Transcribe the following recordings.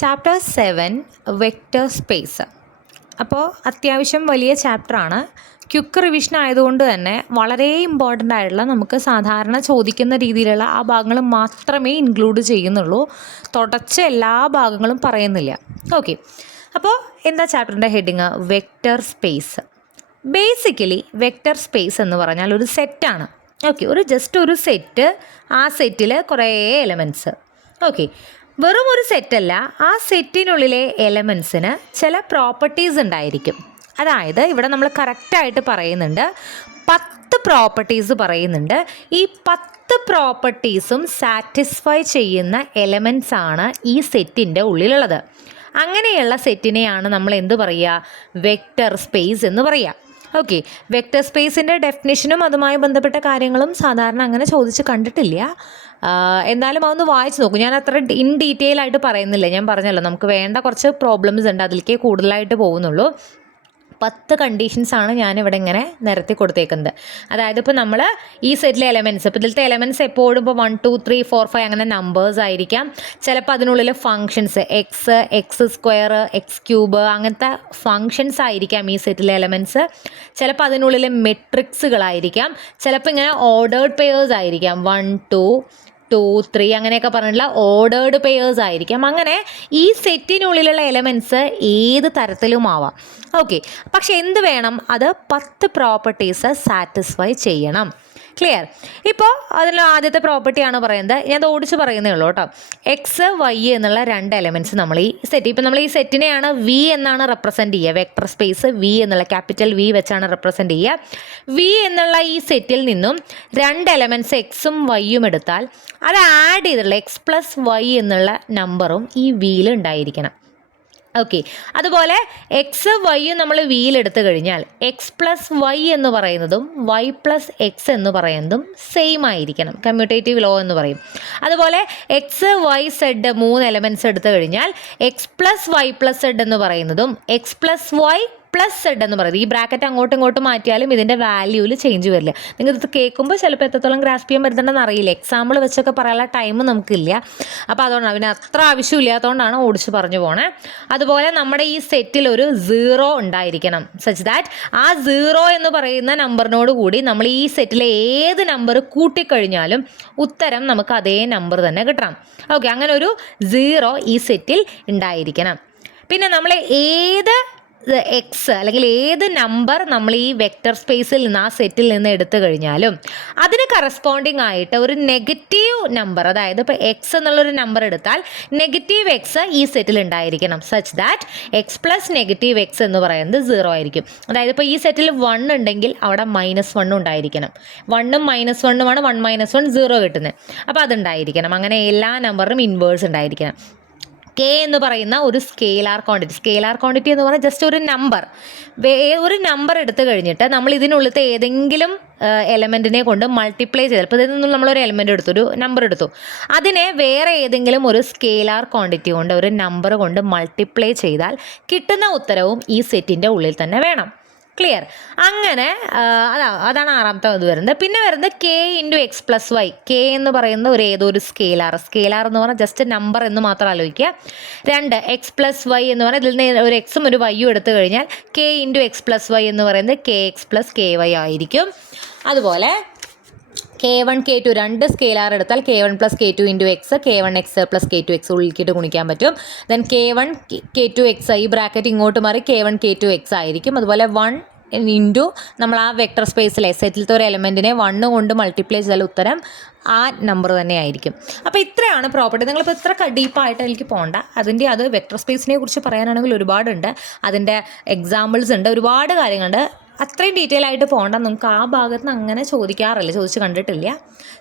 Chapter 7 vector space. അപ്പോൾ അത്യാവശ്യം വലിയ ചാപ്റ്ററാണ്. ക്വിക്ക് റിവിഷൻ ആയതുകൊണ്ട് തന്നെ വളരെ ഇമ്പോർട്ടൻ്റ് ആയിട്ടുള്ള നമുക്ക് സാധാരണ ചോദിക്കുന്ന രീതിയിലുള്ള ആ ഭാഗങ്ങൾ മാത്രമേ ഇൻക്ലൂഡ് ചെയ്യുന്നുള്ളൂ. തുടച്ച എല്ലാ ഭാഗങ്ങളും പറയുന്നില്ല. ഓക്കെ, അപ്പോൾ എന്താ ചാപ്റ്ററിൻ്റെ heading? Vector space. Basically vector space എന്ന് പറഞ്ഞാൽ ഒരു സെറ്റാണ്. ഓക്കെ, ജസ്റ്റ് ഒരു സെറ്റ്, ആ സെറ്റിൽ കുറേ എലമെൻറ്റ്സ്. ഓക്കെ, വെറും ഒരു സെറ്റല്ല, ആ സെറ്റിനുള്ളിലെ എലമെൻറ്റ്സിന് ചില പ്രോപ്പർട്ടീസ് ഉണ്ടായിരിക്കും. അതായത് ഇവിടെ നമ്മൾ കറക്റ്റായിട്ട് പറയുന്നുണ്ട്, 10 പ്രോപ്പർട്ടീസ് പറയുന്നുണ്ട്. ഈ 10 പ്രോപ്പർട്ടീസും സാറ്റിസ്ഫൈ ചെയ്യുന്ന എലമെൻറ്റ്സ് ആണ് ഈ സെറ്റിൻ്റെ ഉള്ളിലുള്ളത്. അങ്ങനെയുള്ള സെറ്റിനെയാണ് നമ്മൾ എന്ത് പറയുക? വെക്റ്റർ സ്പേസ് എന്ന് പറയുക. ഓക്കെ, വെക്റ്റർ സ്പേസിൻ്റെ ഡെഫിനിഷനും അതുമായി ബന്ധപ്പെട്ട കാര്യങ്ങളും സാധാരണ അങ്ങനെ ചോദിച്ച് കണ്ടിട്ടില്ല. എന്നാലും അതൊന്ന് വായിച്ച് നോക്കും. ഞാൻ അത്ര ഇൻ ഡീറ്റെയിൽ ആയിട്ട് പറയുന്നില്ല. ഞാൻ പറഞ്ഞല്ലോ, നമുക്ക് വേണ്ട കുറച്ച് പ്രോബ്ലംസ് ഉണ്ട്, അതിലേക്ക് കൂടുതലായിട്ട് പോകുന്നുള്ളൂ. 10 കണ്ടീഷൻസാണ് ഞാനിവിടെ ഇങ്ങനെ നിരത്തി കൊടുത്തേക്കുന്നത്. അതായത് ഇപ്പോൾ നമ്മൾ ഈ സെറ്റിലെ എലമെൻറ്റ്സ്, ഇപ്പോൾ ഇതിലത്തെ എലമെൻറ്റ്സ് എപ്പോഴും ഇപ്പോൾ 1 2 3 4 5 അങ്ങനെ നമ്പേഴ്സ് ആയിരിക്കാം. ചിലപ്പോൾ അതിനുള്ളിൽ ഫങ്ഷൻസ് x² x³ അങ്ങനത്തെ ഫങ്ഷൻസ് ആയിരിക്കാം ഈ സെറ്റിലെ എലമെൻറ്റ്സ്. ചിലപ്പോൾ അതിനുള്ളിൽ മെട്രിക്സുകളായിരിക്കാം. ചിലപ്പോൾ ഇങ്ങനെ ഓർഡേർഡ് പെയേഴ്സ് ആയിരിക്കാം, 1 2 2 3 അങ്ങനെയൊക്കെ പറഞ്ഞിട്ടുള്ള ഓർഡേർഡ് പെയേഴ്സ് ആയിരിക്കാം. അങ്ങനെ ഈ സെറ്റിനുള്ളിലുള്ള എലമെൻറ്റ്സ് ഏത് തരത്തിലും ആവാം. ഓക്കെ, പക്ഷെ എന്ത് വേണം? അത് 10 പ്രോപ്പർട്ടീസ് സാറ്റിസ്ഫൈ ചെയ്യണം. ക്ലിയർ? ഇപ്പോൾ അതിൽ ആദ്യത്തെ പ്രോപ്പർട്ടിയാണ് പറയുന്നത്. ഞാൻ അത് ഓടിച്ച് പറയുന്നേ ഉള്ളൂ കേട്ടോ. എക്സ് വൈ എന്നുള്ള 2 എലമെൻറ്റ്സ് നമ്മൾ ഈ സെറ്റ്, ഇപ്പം നമ്മൾ ഈ സെറ്റിനെയാണ് വി എന്നാണ് റെപ്രസെൻറ്റ് ചെയ്യുക. വെക്ടർ സ്പേസ് വി എന്നുള്ള ക്യാപിറ്റൽ വി വെച്ചാണ് റെപ്രസെൻറ്റ് ചെയ്യുക. വി എന്നുള്ള ഈ സെറ്റിൽ നിന്നും 2 എലമെൻറ്റ്സ് എക്സും വൈയും എടുത്താൽ അത് ആഡ് ചെയ്തിട്ടുള്ള x+y എന്നുള്ള നമ്പറും ഈ വിയിൽ ഉണ്ടായിരിക്കണം. ഓക്കെ, അതുപോലെ എക്സ് വൈയും നമ്മൾ വിയിലെടുത്ത് കഴിഞ്ഞാൽ x+y എന്ന് പറയുന്നതും y+x എന്ന് പറയുന്നതും സെയിം ആയിരിക്കണം. കമ്മ്യൂട്ടേറ്റീവ് ലോ എന്ന് പറയും. അതുപോലെ എക്സ് വൈ സെഡ് 3 എലമെൻറ്റ്സ് എടുത്തു കഴിഞ്ഞാൽ x+y+z എന്ന് പറയുന്നതും x+y+z എന്ന് പറയുന്നത്, ഈ ബ്രാക്കറ്റ് അങ്ങോട്ടും ഇങ്ങോട്ടും മാറ്റിയാലും ഇതിൻ്റെ വാല്യൂവിൽ ചേഞ്ച് വരില്ല. നിങ്ങൾക്ക് കേൾക്കുമ്പോൾ ചിലപ്പോൾ എത്രത്തോളം ഗ്രാസ്പ് ചെയ്യാൻ പറ്റുന്നുണ്ടെന്ന് അറിയില്ല. എക്സാമ്പിൾ വെച്ചൊക്കെ പറയാനുള്ള ടൈം നമുക്കില്ല. അപ്പോൾ അതുകൊണ്ടാണ്, പിന്നെ അത്ര ആവശ്യമില്ലാത്തതുകൊണ്ടാണ് ഓടിച്ച് പറഞ്ഞു പോണേ. അതുപോലെ നമ്മുടെ ഈ സെറ്റിൽ ഒരു 0 ഉണ്ടായിരിക്കണം, സച്ച് ദാറ്റ് ആ 0 എന്ന് പറയുന്ന നമ്പറിനോട് കൂടി നമ്മൾ ഈ സെറ്റിലെ ഏത് നമ്പർ കൂട്ടിക്കഴിഞ്ഞാലും ഉത്തരം നമുക്ക് അതേ നമ്പർ തന്നെ കിട്ടണം. ഓക്കെ, അങ്ങനെ ഒരു 0 ഈ സെറ്റിൽ ഉണ്ടായിരിക്കണം. പിന്നെ നമ്മൾ ഏത് എക്സ് അല്ലെങ്കിൽ ഏത് നമ്പർ നമ്മൾ ഈ വെക്റ്റർ സ്പേസിൽ നിന്ന്, ആ സെറ്റിൽ നിന്ന് എടുത്തു കഴിഞ്ഞാലും അതിന് കറസ്പോണ്ടിങ് ആയിട്ട് ഒരു നെഗറ്റീവ് നമ്പർ, അതായത് ഇപ്പോൾ എക്സ് എന്നുള്ളൊരു നമ്പർ എടുത്താൽ നെഗറ്റീവ് എക്സ് ഈ സെറ്റിൽ ഉണ്ടായിരിക്കണം, സച്ച് ദാറ്റ് x+-x എന്ന് പറയുന്നത് 0 ആയിരിക്കും. അതായത് ഇപ്പോൾ ഈ സെറ്റിൽ 1 ഉണ്ടെങ്കിൽ അവിടെ -1 ഉണ്ടായിരിക്കണം. 1ഉം -1ഉമാണ് 1 - 1 0 കിട്ടുന്നത്. അപ്പോൾ അതുണ്ടായിരിക്കണം. അങ്ങനെ എല്ലാ നമ്പറിനും ഇൻവേഴ്സ് ഉണ്ടായിരിക്കണം. കെ എന്ന് പറയുന്ന ഒരു സ്കെയിലാർ ക്വാണ്ടിറ്റി എന്ന് പറഞ്ഞാൽ ജസ്റ്റ് ഒരു നമ്പർ. ഒരു നമ്പർ എടുത്തു കഴിഞ്ഞിട്ട് നമ്മൾ ഇതിനുള്ളിലത്തെ ഏതെങ്കിലും എലമെൻറ്റിനെ കൊണ്ട് മൾട്ടിപ്ലൈ ചെയ്ത്, ഇപ്പോൾ ഇതിൽ നിന്നും നമ്മളൊരു എലമെൻ്റ് എടുത്തു, ഒരു നമ്പർ എടുത്തു, അതിനെ വേറെ ഏതെങ്കിലും ഒരു സ്കെയിലാർ ക്വാണ്ടിറ്റി കൊണ്ട്, ഒരു നമ്പർ കൊണ്ട് മൾട്ടിപ്ലൈ ചെയ്താൽ കിട്ടുന്ന ഉത്തരവും ഈ സെറ്റിൻ്റെ ഉള്ളിൽ തന്നെ വേണം. ക്ലിയർ? അങ്ങനെ അതാണ് 6ാമത്തെ ഇത് വരുന്നത്. പിന്നെ വരുന്നത് k×x+y. കെ എന്ന് പറയുന്നത് ഏതോ ഒരു സ്കെയിലാർ എന്ന് പറഞ്ഞാൽ ജസ്റ്റ് നമ്പർ എന്ന് മാത്രം ആലോചിക്കുക. 2 x+y എന്ന് പറഞ്ഞാൽ ഇതിൽ നിന്ന് ഒരു എക്സും ഒരു വൈയും എടുത്തു കഴിഞ്ഞാൽ k×x+y എന്ന് പറയുന്നത് kx+ky ആയിരിക്കും. അതുപോലെ k1 k2 2 സ്കെയിലാർ എടുത്താൽ k1+k2 x, k1x+k2x ഉള്ളിക്കിട്ട് ഗുണിക്കാൻ പറ്റും. ദെൻ k1 k2x, ഈ ബ്രാക്കറ്റ് ഇങ്ങോട്ട് മാറി k1 k2x ആയിരിക്കും. അതുപോലെ 1 ഇൻറ്റു നമ്മൾ ആ വെക്ടർ സ്പേസിലെ സെറ്റിലത്തെ ഒരു എലമെൻറ്റിനെ 1 കൊണ്ട് മൾട്ടിപ്ലൈ ചെയ്താൽ ഉത്തരം ആ നമ്പർ തന്നെ ആയിരിക്കും. അപ്പോൾ ഇത്രയാണ് പ്രോപ്പർട്ടി. നിങ്ങളിപ്പോൾ ഇത്ര ഡീപ്പായിട്ട് എനിക്ക് പോകണ്ട. അത് വെക്ടർ സ്പേസിനെ കുറിച്ച് പറയാനാണെങ്കിൽ ഒരുപാടുണ്ട്, അതിൻ്റെ എക്സാമ്പിൾസ് ഉണ്ട്, ഒരുപാട് കാര്യങ്ങളുണ്ട്. അത്രയും ഡീറ്റെയിൽ ആയിട്ട് പോകണ്ട. നമുക്ക് ആ ഭാഗത്ത് നിന്ന് അങ്ങനെ ചോദിച്ച് കണ്ടിട്ടില്ല.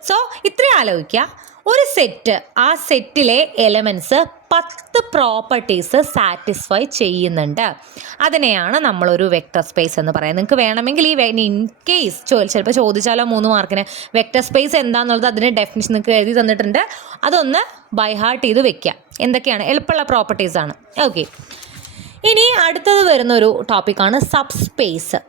സോ ഇത്രയും ആലോചിക്കുക. ഒരു സെറ്റ്, ആ സെറ്റിലെ എലമെൻറ്റ്സ് 10 പ്രോപ്പർട്ടീസ് സാറ്റിസ്ഫൈ ചെയ്യുന്നുണ്ട്. അതിനെയാണ് നമ്മളൊരു വെക്റ്റർ സ്പേസ് എന്ന് പറയുന്നത്. നിങ്ങൾക്ക് വേണമെങ്കിൽ ഇൻ കേസ് ചിലപ്പോൾ ചോദിച്ചാലോ 3 മാർക്കിന് വെക്റ്റർ സ്പേസ് എന്താണെന്നുള്ളത് അതിൻ്റെ ഡെഫിനിഷൻ നിങ്ങൾക്ക് എഴുതി തന്നിട്ടുണ്ട്. അതൊന്ന് ബൈ ഹാർട്ട് ചെയ്ത് വെക്കുക. എന്തൊക്കെയാണ് എളുപ്പമുള്ള പ്രോപ്പർട്ടീസാണ്. ഓക്കെ, ഇനി അടുത്തത് വരുന്നൊരു ടോപ്പിക്കാണ് സബ് സ്പേസ്.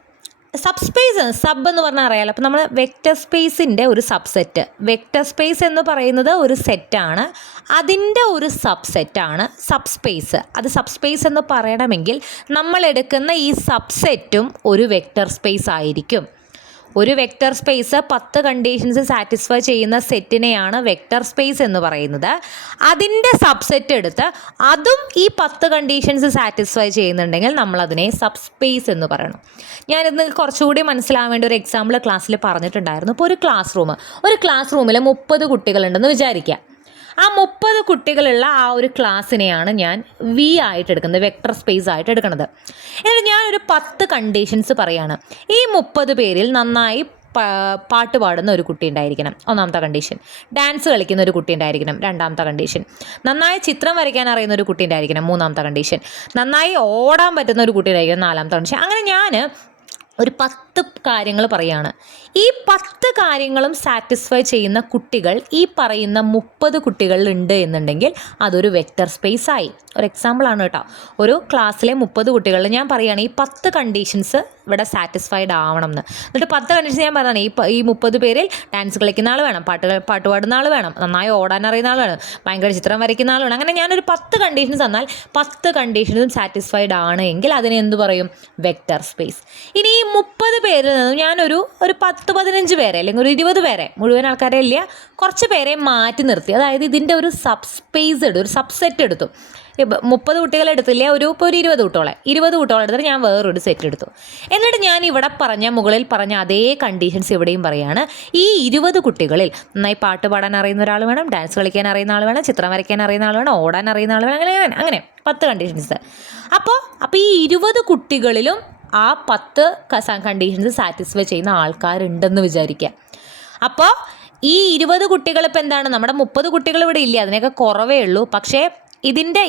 സബ് എന്ന് പറഞ്ഞാൽ അറിയാലോ. അപ്പോൾ നമ്മൾ വെക്റ്റർ സ്പേസിൻ്റെ ഒരു സബ്സെറ്റ്, വെക്റ്റർ സ്പേസ് എന്ന് പറയുന്നത് ഒരു സെറ്റാണ്, അതിൻ്റെ ഒരു സബ്സെറ്റാണ് സബ്സ്പേസ്. അത് സബ്സ്പേസ് എന്ന് പറയണമെങ്കിൽ നമ്മൾ എടുക്കുന്ന ഈ സബ്സെറ്റും ഒരു വെക്റ്റർ സ്പേസ് ആയിരിക്കും. ഒരു വെക്റ്റർ സ്പേസ് 10 കണ്ടീഷൻസ് സാറ്റിസ്ഫൈ ചെയ്യുന്ന സെറ്റിനെയാണ് വെക്റ്റർ സ്പേസ് എന്ന് പറയുന്നത്. അതിൻ്റെ സബ്സെറ്റ് എടുത്ത് അതും ഈ 10 കണ്ടീഷൻസ് സാറ്റിസ്ഫൈ ചെയ്യുന്നുണ്ടെങ്കിൽ നമ്മളതിനെ സബ്സ്പേസ് എന്ന് പറയണം. ഞാനിന്ന് കുറച്ചുകൂടി മനസ്സിലാവാൻ വേണ്ടി ഒരു എക്സാമ്പിൾ ക്ലാസ്സിൽ പറഞ്ഞിട്ടുണ്ടായിരുന്നു. ഇപ്പോൾ ഒരു ക്ലാസ് റൂമിൽ 30 കുട്ടികളുണ്ടെന്ന് വിചാരിക്കുക. ആ 30 കുട്ടികളുള്ള ആ ഒരു ക്ലാസ്സിനെയാണ് ഞാൻ വി ആയിട്ട് എടുക്കുന്നത്, വെക്റ്റർ സ്പേസ് ആയിട്ട് എടുക്കുന്നത്. എന്നിട്ട് ഞാനൊരു 10 കണ്ടീഷൻസ് പറയാണ്. ഈ 30 പേരിൽ നന്നായി പാട്ട് പാടുന്ന ഒരു കുട്ടി ഉണ്ടായിരിക്കണം, ഒന്നാമത്തെ കണ്ടീഷൻ. ഡാൻസ് കളിക്കുന്ന ഒരു കുട്ടി ഉണ്ടായിരിക്കണം, രണ്ടാമത്തെ കണ്ടീഷൻ. നന്നായി ചിത്രം വരയ്ക്കാൻ അറിയുന്ന ഒരു കുട്ടി ഉണ്ടായിരിക്കണം, മൂന്നാമത്തെ കണ്ടീഷൻ. നന്നായി ഓടാൻ പറ്റുന്ന ഒരു കുട്ടി ഉണ്ടായിരിക്കണം, നാലാമത്തെ കണ്ടീഷൻ. അങ്ങനെ ഞാൻ ഒരു 10 കാര്യങ്ങൾ പറയുകയാണ്. ഈ 10 കാര്യങ്ങളും സാറ്റിസ്ഫൈ ചെയ്യുന്ന കുട്ടികൾ ഈ പറയുന്ന 30 കുട്ടികളുണ്ട് എന്നുണ്ടെങ്കിൽ അതൊരു വെക്റ്റർ സ്പേസ് ആയി. ഒരു എക്സാമ്പിളാണ് കേട്ടോ. ഒരു ക്ലാസ്സിലെ 30 കുട്ടികളിൽ ഞാൻ പറയുകയാണ് ഈ 10 കണ്ടീഷൻസ് ഇവിടെ സാറ്റിസ്ഫൈഡ് ആവണം എന്ന്. എന്നിട്ട് 10 കണ്ടീഷൻ ഞാൻ പറഞ്ഞതാണ്. ഈ 30 പേരിൽ ഡാൻസ് കളിക്കുന്ന ആൾ വേണം, പാട്ട് പാടുന്ന ആൾ വേണം, നന്നായി ഓടാൻ അറിയുന്ന ആൾ വേണം, ഭയങ്കര ചിത്രം വരയ്ക്കുന്ന ആൾ വേണം. അങ്ങനെ ഞാനൊരു 10 കണ്ടീഷൻസ് തന്നാൽ 10 കണ്ടീഷൻസും സാറ്റിസ്ഫൈഡ് ആണ് എങ്കിൽ അതിനെ എന്ത് പറയും? Vector space. ഇനി ഈ 30 പേരിൽ നിന്നും ഞാനൊരു 10-15 പേരെ അല്ലെങ്കിൽ ഒരു 20 പേരെ, മുഴുവൻ ആൾക്കാരെ ഇല്ല, കുറച്ച് പേരെ മാറ്റി നിർത്തി. അതായത് ഇതിൻ്റെ ഒരു സബ്സ്പേസ് എടുത്തു, ഒരു സബ്സെറ്റ് എടുത്തു. 30 കുട്ടികളെ എടുത്തില്ല, ഇപ്പോൾ ഒരു 20 കുട്ടികളെ എടുത്തിട്ട് ഞാൻ വേറൊരു സെറ്റ് എടുത്തു. എന്നിട്ട് ഞാൻ ഇവിടെ മുകളിൽ പറഞ്ഞ അതേ കണ്ടീഷൻസ് ഇവിടെയും പറയുകയാണ്. ഈ 20 കുട്ടികളിൽ നന്നായി പാട്ട് പാടാൻ അറിയുന്ന ഒരാൾ വേണം, ഡാൻസ് കളിക്കാൻ അറിയുന്ന ആൾ വേണം, ചിത്രം വരയ്ക്കാൻ അറിയുന്ന ആൾ വേണം, ഓടാൻ അറിയുന്ന ആൾ വേണം, അങ്ങനെ 10 കണ്ടീഷൻസ്. അപ്പോൾ ഈ 20 കുട്ടികളിലും ആ 10 കണ്ടീഷൻസ് സാറ്റിസ്ഫൈ ചെയ്യുന്ന ആൾക്കാരുണ്ടെന്ന് വിചാരിക്കുക. അപ്പോൾ ഈ 20 കുട്ടികൾ ഇപ്പോൾ എന്താണ്, നമ്മുടെ 30 കുട്ടികൾ ഇവിടെ ഇല്ല, അതിനൊക്കെ കുറവേ ഉള്ളൂ. പക്ഷേ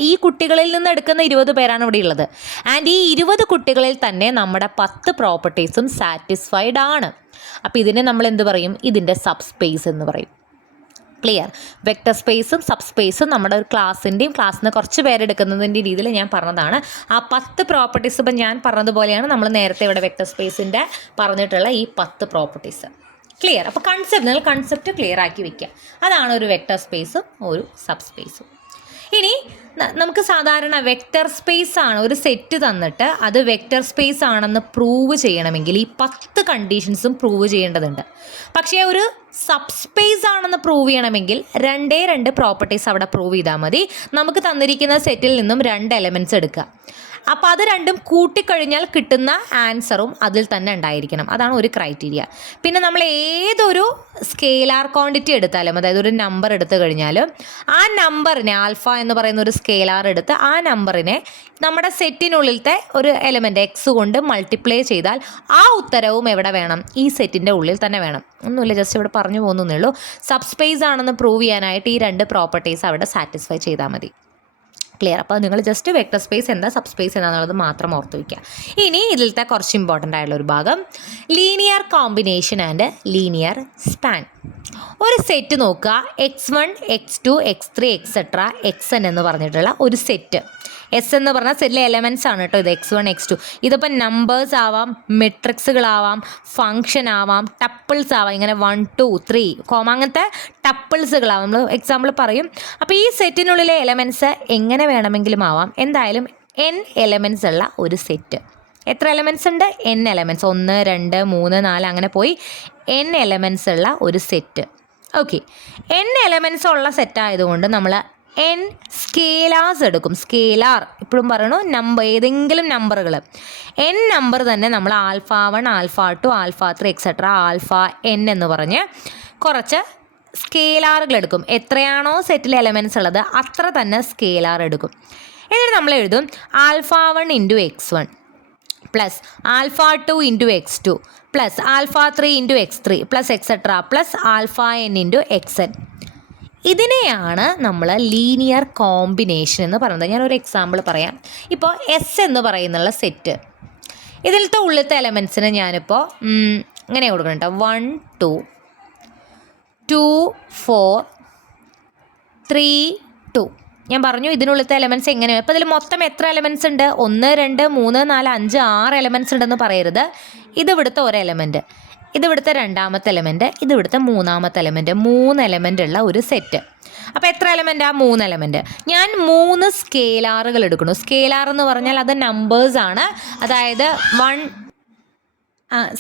ഈ കുട്ടികളിൽ നിന്ന് എടുക്കുന്ന 20 പേരാണ് ഇവിടെ ഉള്ളത്. ആൻഡ് ഈ 20 കുട്ടികളിൽ തന്നെ നമ്മുടെ 10 പ്രോപ്പർട്ടീസും സാറ്റിസ്ഫൈഡ് ആണ്. അപ്പോൾ ഇതിനെ നമ്മൾ എന്ത് പറയും? ഇതിൻ്റെ സബ്സ്പേസ് എന്ന് പറയും. ക്ലിയർ? വെക്റ്റർ സ്പേസും സബ്സ്പേസും നമ്മുടെ ഒരു ക്ലാസ്സിൽ നിന്ന് കുറച്ച് പേരെടുക്കുന്നതിൻ്റെ രീതിയിൽ ഞാൻ പറഞ്ഞതാണ്. ആ 10 പ്രോപ്പർട്ടീസ് ഇപ്പം ഞാൻ പറഞ്ഞതുപോലെയാണ് നമ്മൾ നേരത്തെ ഇവിടെ വെക്റ്റർ സ്പേസിൻ്റെ പറഞ്ഞിട്ടുള്ള ഈ 10 പ്രോപ്പർട്ടീസ്. ക്ലിയർ? അപ്പോൾ നിങ്ങൾ കൺസെപ്റ്റ് ക്ലിയർ ആക്കി വയ്ക്കുക. അതാണ് ഒരു വെക്റ്റർ സ്പേസും ഒരു സബ്സ്പേസും. ഇനി നമുക്ക് സാധാരണ വെക്റ്റർ സ്പേസ് ആണ് ഒരു സെറ്റ് തന്നിട്ട് അത് വെക്റ്റർ സ്പേസ് ആണെന്ന് പ്രൂവ് ചെയ്യണമെങ്കിൽ ഈ 10 കണ്ടീഷൻസും പ്രൂവ് ചെയ്യേണ്ടതുണ്ട്. പക്ഷേ ഒരു സബ്സ്പേസ് ആണെന്ന് പ്രൂവ് ചെയ്യണമെങ്കിൽ 2 പ്രോപ്പർട്ടീസ് അവിടെ പ്രൂവ് ചെയ്താൽ മതി. നമുക്ക് തന്നിരിക്കുന്ന സെറ്റിൽ നിന്നും 2 എലമെൻറ്റ്സ് എടുക്കുക. അപ്പോൾ അത് രണ്ടും കൂട്ടിക്കഴിഞ്ഞാൽ കിട്ടുന്ന ആൻസറും അതിൽ തന്നെ ഉണ്ടായിരിക്കണം. അതാണ് ഒരു ക്രൈറ്റീരിയ. പിന്നെ നമ്മൾ ഏതൊരു സ്കെയിലാർ ക്വാണ്ടിറ്റി എടുത്താലും, അതായത് ഒരു നമ്പർ എടുത്തു കഴിഞ്ഞാലും ആ നമ്പറിനെ, ആൽഫ എന്ന് പറയുന്ന ഒരു സ്കെയിലാർ എടുത്ത് ആ നമ്പറിനെ നമ്മുടെ സെറ്റിനുള്ളിലത്തെ ഒരു എലമെൻറ്റ് എക്സ് കൊണ്ട് മൾട്ടിപ്ലൈ ചെയ്താൽ ആ ഉത്തരവും എവിടെ വേണം? ഈ സെറ്റിൻ്റെ ഉള്ളിൽ തന്നെ വേണം. ഒന്നുമില്ല, ജസ്റ്റ് ഇവിടെ പറഞ്ഞു പോകുന്നേ ഉള്ളൂ. സബ്സ്പേസ് ആണെന്ന് പ്രൂവ് ചെയ്യാനായിട്ട് ഈ 2 പ്രോപ്പർട്ടീസ് അവിടെ സാറ്റിസ്ഫൈ ചെയ്താൽ മതി. ക്ലിയർ? അപ്പോൾ നിങ്ങൾ ജസ്റ്റ് വെക്റ്റർ സ്പേസ് എന്താ, സബ്സ്പേസ് എന്താണെന്നുള്ളത് മാത്രം ഓർത്ത് വയ്ക്കുക. ഇനി ഇതിലത്തെ കുറച്ച് ഇമ്പോർട്ടൻ്റ് ആയിട്ടുള്ള ഒരു ഭാഗം, linear combination and linear span. ഒരു സെറ്റ് നോക്കുക, x1 x2 x3 etcetera xn എന്ന് പറഞ്ഞിട്ടുള്ള ഒരു സെറ്റ്. എസ് എന്ന് പറഞ്ഞാൽ സെറ്റിലെ എലമെൻറ്റ്സ് ആണ് കേട്ടോ ഇത്. x1 x2 ഇതിപ്പോൾ നമ്പേഴ്സ് ആവാം, മെട്രിക്സുകളാവാം, ഫങ്ഷൻ ആവാം, ടപ്പിൾസ് ആവാം. ഇങ്ങനെ 1 2 3 കോമ അങ്ങനത്തെ ടപ്പിൾസുകളാവാം. നമ്മൾ എക്സാമ്പിൾ പറയും. അപ്പോൾ ഈ സെറ്റിനുള്ളിലെ എലമെൻറ്റ്സ് എങ്ങനെ വേണമെങ്കിലും ആവാം. എന്തായാലും n എലമെൻറ്റ്സ് ഉള്ള ഒരു സെറ്റ്. എത്ര എലമെൻറ്റ്സ് ഉണ്ട്? n elements. 1 2 3 4 അങ്ങനെ പോയി n എലമെൻറ്റ്സ് ഉള്ള ഒരു സെറ്റ്. ഓക്കെ, n എലമെൻറ്റ്സ് ഉള്ള സെറ്റായതുകൊണ്ട് നമ്മൾ n സ്കേലാർസ് എടുക്കും. സ്കേലാർ ഇപ്പോഴും പറയണു, ഏതെങ്കിലും നമ്പറുകൾ n നമ്പർ തന്നെ നമ്മൾ alpha 1 alpha 2 alpha 3 etcetera alpha n എന്ന് പറഞ്ഞ് കുറച്ച് സ്കേലാറുകൾ എടുക്കും. എത്രയാണോ സെറ്റിൽ എലമെൻറ്റ്സ് ഉള്ളത് അത്ര തന്നെ സ്കേലാർ എടുക്കും. എന്നിട്ട് നമ്മൾ എഴുതും alpha 1 into x1 plus alpha 2 into x2 plus alpha 3 into x3 plus etcetera plus alpha n into xn. ഇതിനെയാണ് നമ്മൾ ലീനിയർ കോമ്പിനേഷൻ എന്ന് പറയുന്നത്. ഞാനൊരു എക്സാമ്പിൾ പറയാം. ഇപ്പോൾ എസ് എന്ന് പറയുന്നുള്ള സെറ്റ്, ഇതിലത്തെ ഉള്ളിലത്തെ എലമെൻറ്റ്സിന് ഞാനിപ്പോൾ ഇങ്ങനെ കൊടുക്കണം കേട്ടോ. 1 2 2 4 3 2 ഞാൻ പറഞ്ഞു ഇതിനുള്ളിലത്തെ എലമെൻറ്റ്സ് എങ്ങനെയാണ്. അപ്പോൾ ഇതിൽ മൊത്തം എത്ര എലമെൻറ്റ്സ് ഉണ്ട്? 1 2 3 4 5 6 എലമെൻറ്റ്സ് ഉണ്ടെന്ന് പറയരുത്. ഇതിവിടുത്തെ ഒരു എലമെൻറ്റ്, ഇതിവിടുത്തെ രണ്ടാമത്തെ എലമെൻറ്റ്, ഇതിവിടുത്തെ മൂന്നാമത്തെ എലമെൻറ്റ്, 3 എലമെൻ്റ് ഉള്ള ഒരു സെറ്റ്. അപ്പോൾ എത്ര എലമെൻറ്റാ? 3 എലമെൻറ്റ്. ഞാൻ 3 സ്കെയിലാറുകൾ എടുക്കുന്നു. സ്കെയിലാർ എന്ന് പറഞ്ഞാൽ അത് നമ്പേഴ്സാണ്. അതായത്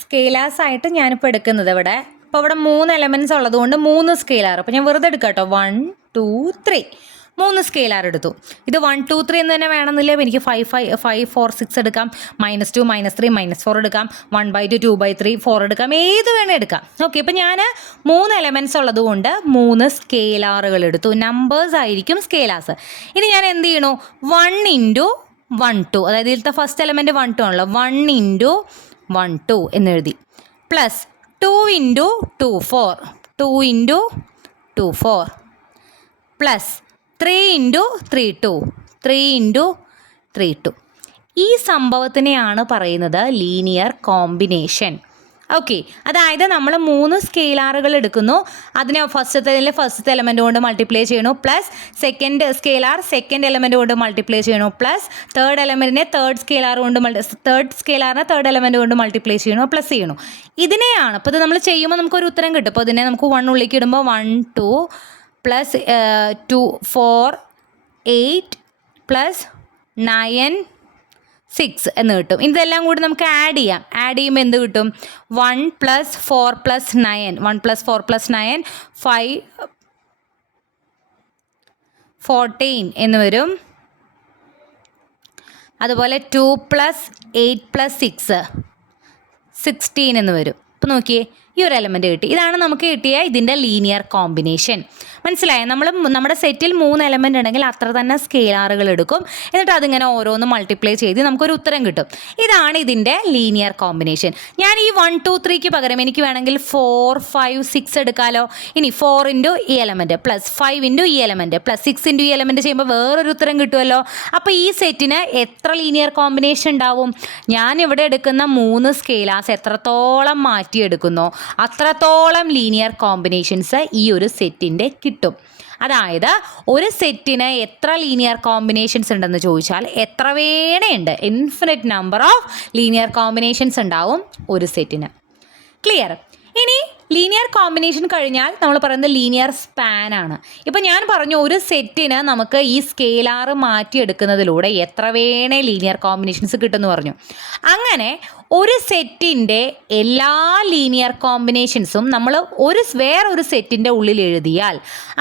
സ്കെയിലാർസ് ആയിട്ട് ഞാനിപ്പോൾ എടുക്കുന്നത് ഇവിടെ. അപ്പോൾ ഇവിടെ 3 എലമെൻറ്റ്സ് ഉള്ളതുകൊണ്ട് 3 സ്കെയിലാർ. അപ്പോൾ ഞാൻ വെറുതെ എടുക്കാം കേട്ടോ. 1 2 3 3 സ്കെയിലാർ എടുത്തു. ഇത് 1 2 3 എന്ന് തന്നെ വേണമെന്നില്ല. എനിക്ക് 5 4 6 എടുക്കാം, -2 -3 -4 എടുക്കാം, 1/2 2/3 4 എടുക്കാം, ഏത് വേണേൽ എടുക്കാം. ഓക്കെ, ഇപ്പം ഞാൻ 3 എലമെൻറ്റ്സ് ഉള്ളത് കൊണ്ട് 3 സ്കെയിലാറുകൾ എടുത്തു. നമ്പേഴ്സ് ആയിരിക്കും സ്കെയിലാർസ്. ഇനി ഞാൻ എന്ത് ചെയ്യണു? 1 × 1 2, അതായത് ഇതിലത്തെ ഫസ്റ്റ് എലമെൻറ്റ് 1 2 ആണല്ലോ. 1 × 1 2 എന്നെഴുതി. Plus 2 × 2 4, 2 × 2 4, plus 3 × 3 2, 3 × 3 2. ഈ സംഭവത്തിനെയാണ് പറയുന്നത് ലീനിയർ കോമ്പിനേഷൻ. ഓക്കെ, അതായത് നമ്മൾ 3 സ്കെയിലാറുകൾ എടുക്കുന്നു, അതിനെ ഫസ്റ്റത്തെ എലമെൻറ്റ് കൊണ്ട് മൾട്ടിപ്ലൈ ചെയ്യണു, plus second scalar second element കൊണ്ട് മൾട്ടിപ്ലൈ ചെയ്യണു, പ്ലസ് തേർഡ് എലമെൻറ്റിനെ തേർഡ് സ്കെയിലാറിനെ തേർഡ് എലമെൻറ്റ് കൊണ്ട് മൾട്ടിപ്ലൈ ചെയ്യണു, പ്ലസ് ചെയ്യണു. ഇതിനെയാണ് അപ്പോൾ ഇത് നമ്മൾ ചെയ്യുമ്പോൾ നമുക്കൊരു ഉത്തരം കിട്ടും. അപ്പോൾ ഇതിനെ നമുക്ക് 1 ഉള്ളിലേക്ക് ഇടുമ്പോൾ 1 2 പ്ലസ് 2 4 8 പ്ലസ് 9 6 എന്ന് കിട്ടും. ഇതെല്ലാം കൂടി നമുക്ക് ആഡ് ചെയ്യാം. ആഡ് ചെയ്യുമ്പോൾ എന്ത് കിട്ടും? 1 + 4 + 9, 1 + 4 + 9 5 14 എന്ന് വരും. അതുപോലെ 2 + 8 + 6 16 എന്ന് വരും. അപ്പോൾ നോക്കിയേ, ഈ ഒരു എലമെൻറ്റ് കിട്ടി. ഇതാണ് നമുക്ക് കിട്ടിയ ഇതിൻ്റെ ലീനിയർ കോമ്പിനേഷൻ. മനസ്സിലായോ? നമ്മുടെ സെറ്റിൽ 3 എലമെൻ്റ് ഉണ്ടെങ്കിൽ അത്ര തന്നെ സ്കെയിലാറുകൾ എടുക്കും. എന്നിട്ട് അതിങ്ങനെ ഓരോന്ന് മൾട്ടിപ്ലൈ ചെയ്ത് നമുക്കൊരു ഉത്തരം കിട്ടും. ഇതാണ് ഇതിൻ്റെ ലീനിയർ കോമ്പിനേഷൻ. ഞാൻ ഈ 1 2 3ക്ക് പകരം എനിക്ക് വേണമെങ്കിൽ 4 5 6 എടുക്കാമല്ലോ. ഇനി 4 × ഈ എലമെൻറ്റ് പ്ലസ് 5 × ഈ എലമെൻറ്റ് പ്ലസ് 6 × ഈ എലമെൻറ്റ് ചെയ്യുമ്പോൾ വേറൊരു ഉത്തരം കിട്ടുമല്ലോ. അപ്പോൾ ഈ സെറ്റിന് എത്ര ലീനിയർ കോമ്പിനേഷൻ ഉണ്ടാവും? ഞാനിവിടെ എടുക്കുന്ന 3 സ്കെയിലാർസ് എത്രത്തോളം മാറ്റിയെടുക്കുന്നോ അത്രത്തോളം ലീനിയർ കോമ്പിനേഷൻസ് ഈ ഒരു സെറ്റിൻ്റെ കിട്ടും. അതായത് ഒരു സെറ്റിന് എത്ര ലീനിയർ കോമ്പിനേഷൻസ് ഉണ്ടെന്ന് ചോദിച്ചാൽ എത്ര വേണേയുണ്ട്, infinite number of linear combinations ഉണ്ടാവും ഒരു സെറ്റിന്. ക്ലിയർ? ഇനി ലീനിയർ കോമ്പിനേഷൻ കഴിഞ്ഞാൽ നമ്മൾ പറയുന്നത് ലീനിയർ സ്പാൻ ആണ്. ഇപ്പോൾ ഞാൻ പറഞ്ഞു ഒരു സെറ്റിന് നമുക്ക് ഈ സ്കെയിലാർ മാറ്റിയെടുക്കുന്നതിലൂടെ എത്ര വേണേ ലീനിയർ കോമ്പിനേഷൻസ് കിട്ടുമെന്ന് പറഞ്ഞു. അങ്ങനെ ഒരു സെറ്റിൻ്റെ എല്ലാ ലീനിയർ കോമ്പിനേഷൻസും നമ്മൾ വേറൊരു സെറ്റിൻ്റെ ഉള്ളിൽ എഴുതിയാൽ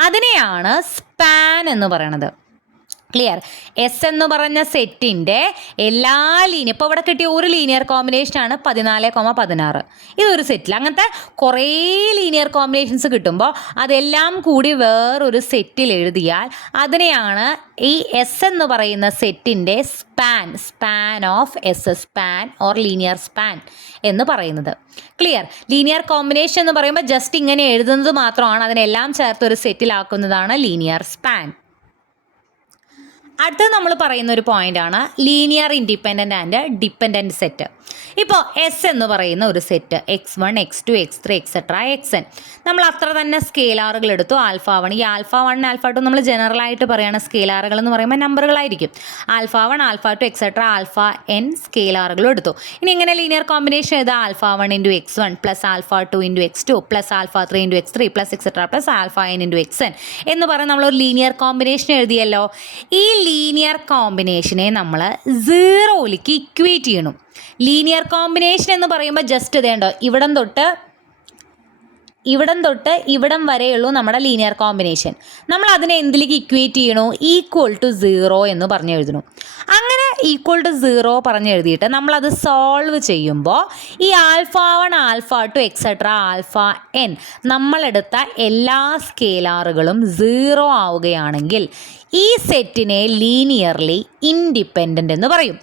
അതിനെയാണ് സ്പാൻ എന്ന് പറയണത്. ക്ലിയർ? എസ് എന്ന് പറഞ്ഞ സെറ്റിൻ്റെ എല്ലാ ഇപ്പോൾ ഇവിടെ കിട്ടിയ ഒരു ലീനിയർ കോമ്പിനേഷനാണ് 14,16. ഇതൊരു സെറ്റിൽ അങ്ങനത്തെ കുറേ ലീനിയർ കോമ്പിനേഷൻസ് കിട്ടുമ്പോൾ അതെല്ലാം കൂടി വേറൊരു സെറ്റിൽ എഴുതിയാൽ അതിനെയാണ് ഈ എസ് എന്ന് പറയുന്ന സെറ്റിൻ്റെ span of S, span or linear span എന്ന് പറയുന്നത്. ക്ലിയർ? ലീനിയർ കോമ്പിനേഷൻ എന്ന് പറയുമ്പോൾ ജസ്റ്റ് ഇങ്ങനെ എഴുതുന്നത് മാത്രമാണ്. അതിനെല്ലാം ചേർത്ത് ഒരു സെറ്റിലാക്കുന്നതാണ് ലീനിയർ സ്പാൻ. അടുത്തത് നമ്മൾ പറയുന്ന ഒരു പോയിൻ്റാണ് linear independent and dependent set. ഇപ്പോൾ എസ് എന്ന് പറയുന്ന ഒരു set x1 x2 x3 etcetera xn നമ്മൾ അത്ര തന്നെ സ്കെയിലാറുകൾ എടുത്തു. α1, ഈ α1 α2 നമ്മൾ ജനറലായിട്ട് പറയുകയാണ്. സ്കെയിലാറുകൾ എന്ന് പറയുമ്പോൾ നമ്പറുകളായിരിക്കും. α1 α2 എക്സെട്ര αn സ്കെയിലാറുകളും എടുത്തു. ഇനി ഇങ്ങനെ ലീനിയർ കോമ്പിനേഷൻ ചെയ്താൽ α1 × x1 plus α2 × x2 plus α3 × x3 plus etcetera plus αn × xn എന്ന് പറഞ്ഞ് നമ്മളൊരു ലീനിയർ കോമ്പിനേഷൻ എഴുതിയല്ലോ. ഈ ലീനിയർ കോമ്പിനേഷനെ നമ്മൾ 0ലേക്ക് ഇക്വേറ്റ് ചെയ്യണം. ലീനിയർ കോമ്പിനേഷൻ എന്ന് പറയുമ്പോൾ ജസ്റ്റ് ഇതേണ്ടോ ഇവിടം തൊട്ട് ഇവിടം വരെയുള്ളൂ നമ്മുടെ ലീനിയർ കോമ്പിനേഷൻ. നമ്മൾ അതിനെ എന്തിലേക്ക് ഇക്വേറ്റ് ചെയ്യണോ? =0 എന്ന് പറഞ്ഞ് എഴുതണം. അങ്ങനെ =0 പറഞ്ഞ് എഴുതിയിട്ട് നമ്മളത് സോൾവ് ചെയ്യുമ്പോൾ ഈ α1 α2 എക്സെട്ര αn നമ്മളെടുത്ത എല്ലാ സ്കെയിലാറുകളും 0 ആവുകയാണെങ്കിൽ ഈ സെറ്റിനെ ലീനിയർലി ഇൻഡിപെൻഡൻ്റ് എന്ന് പറയും.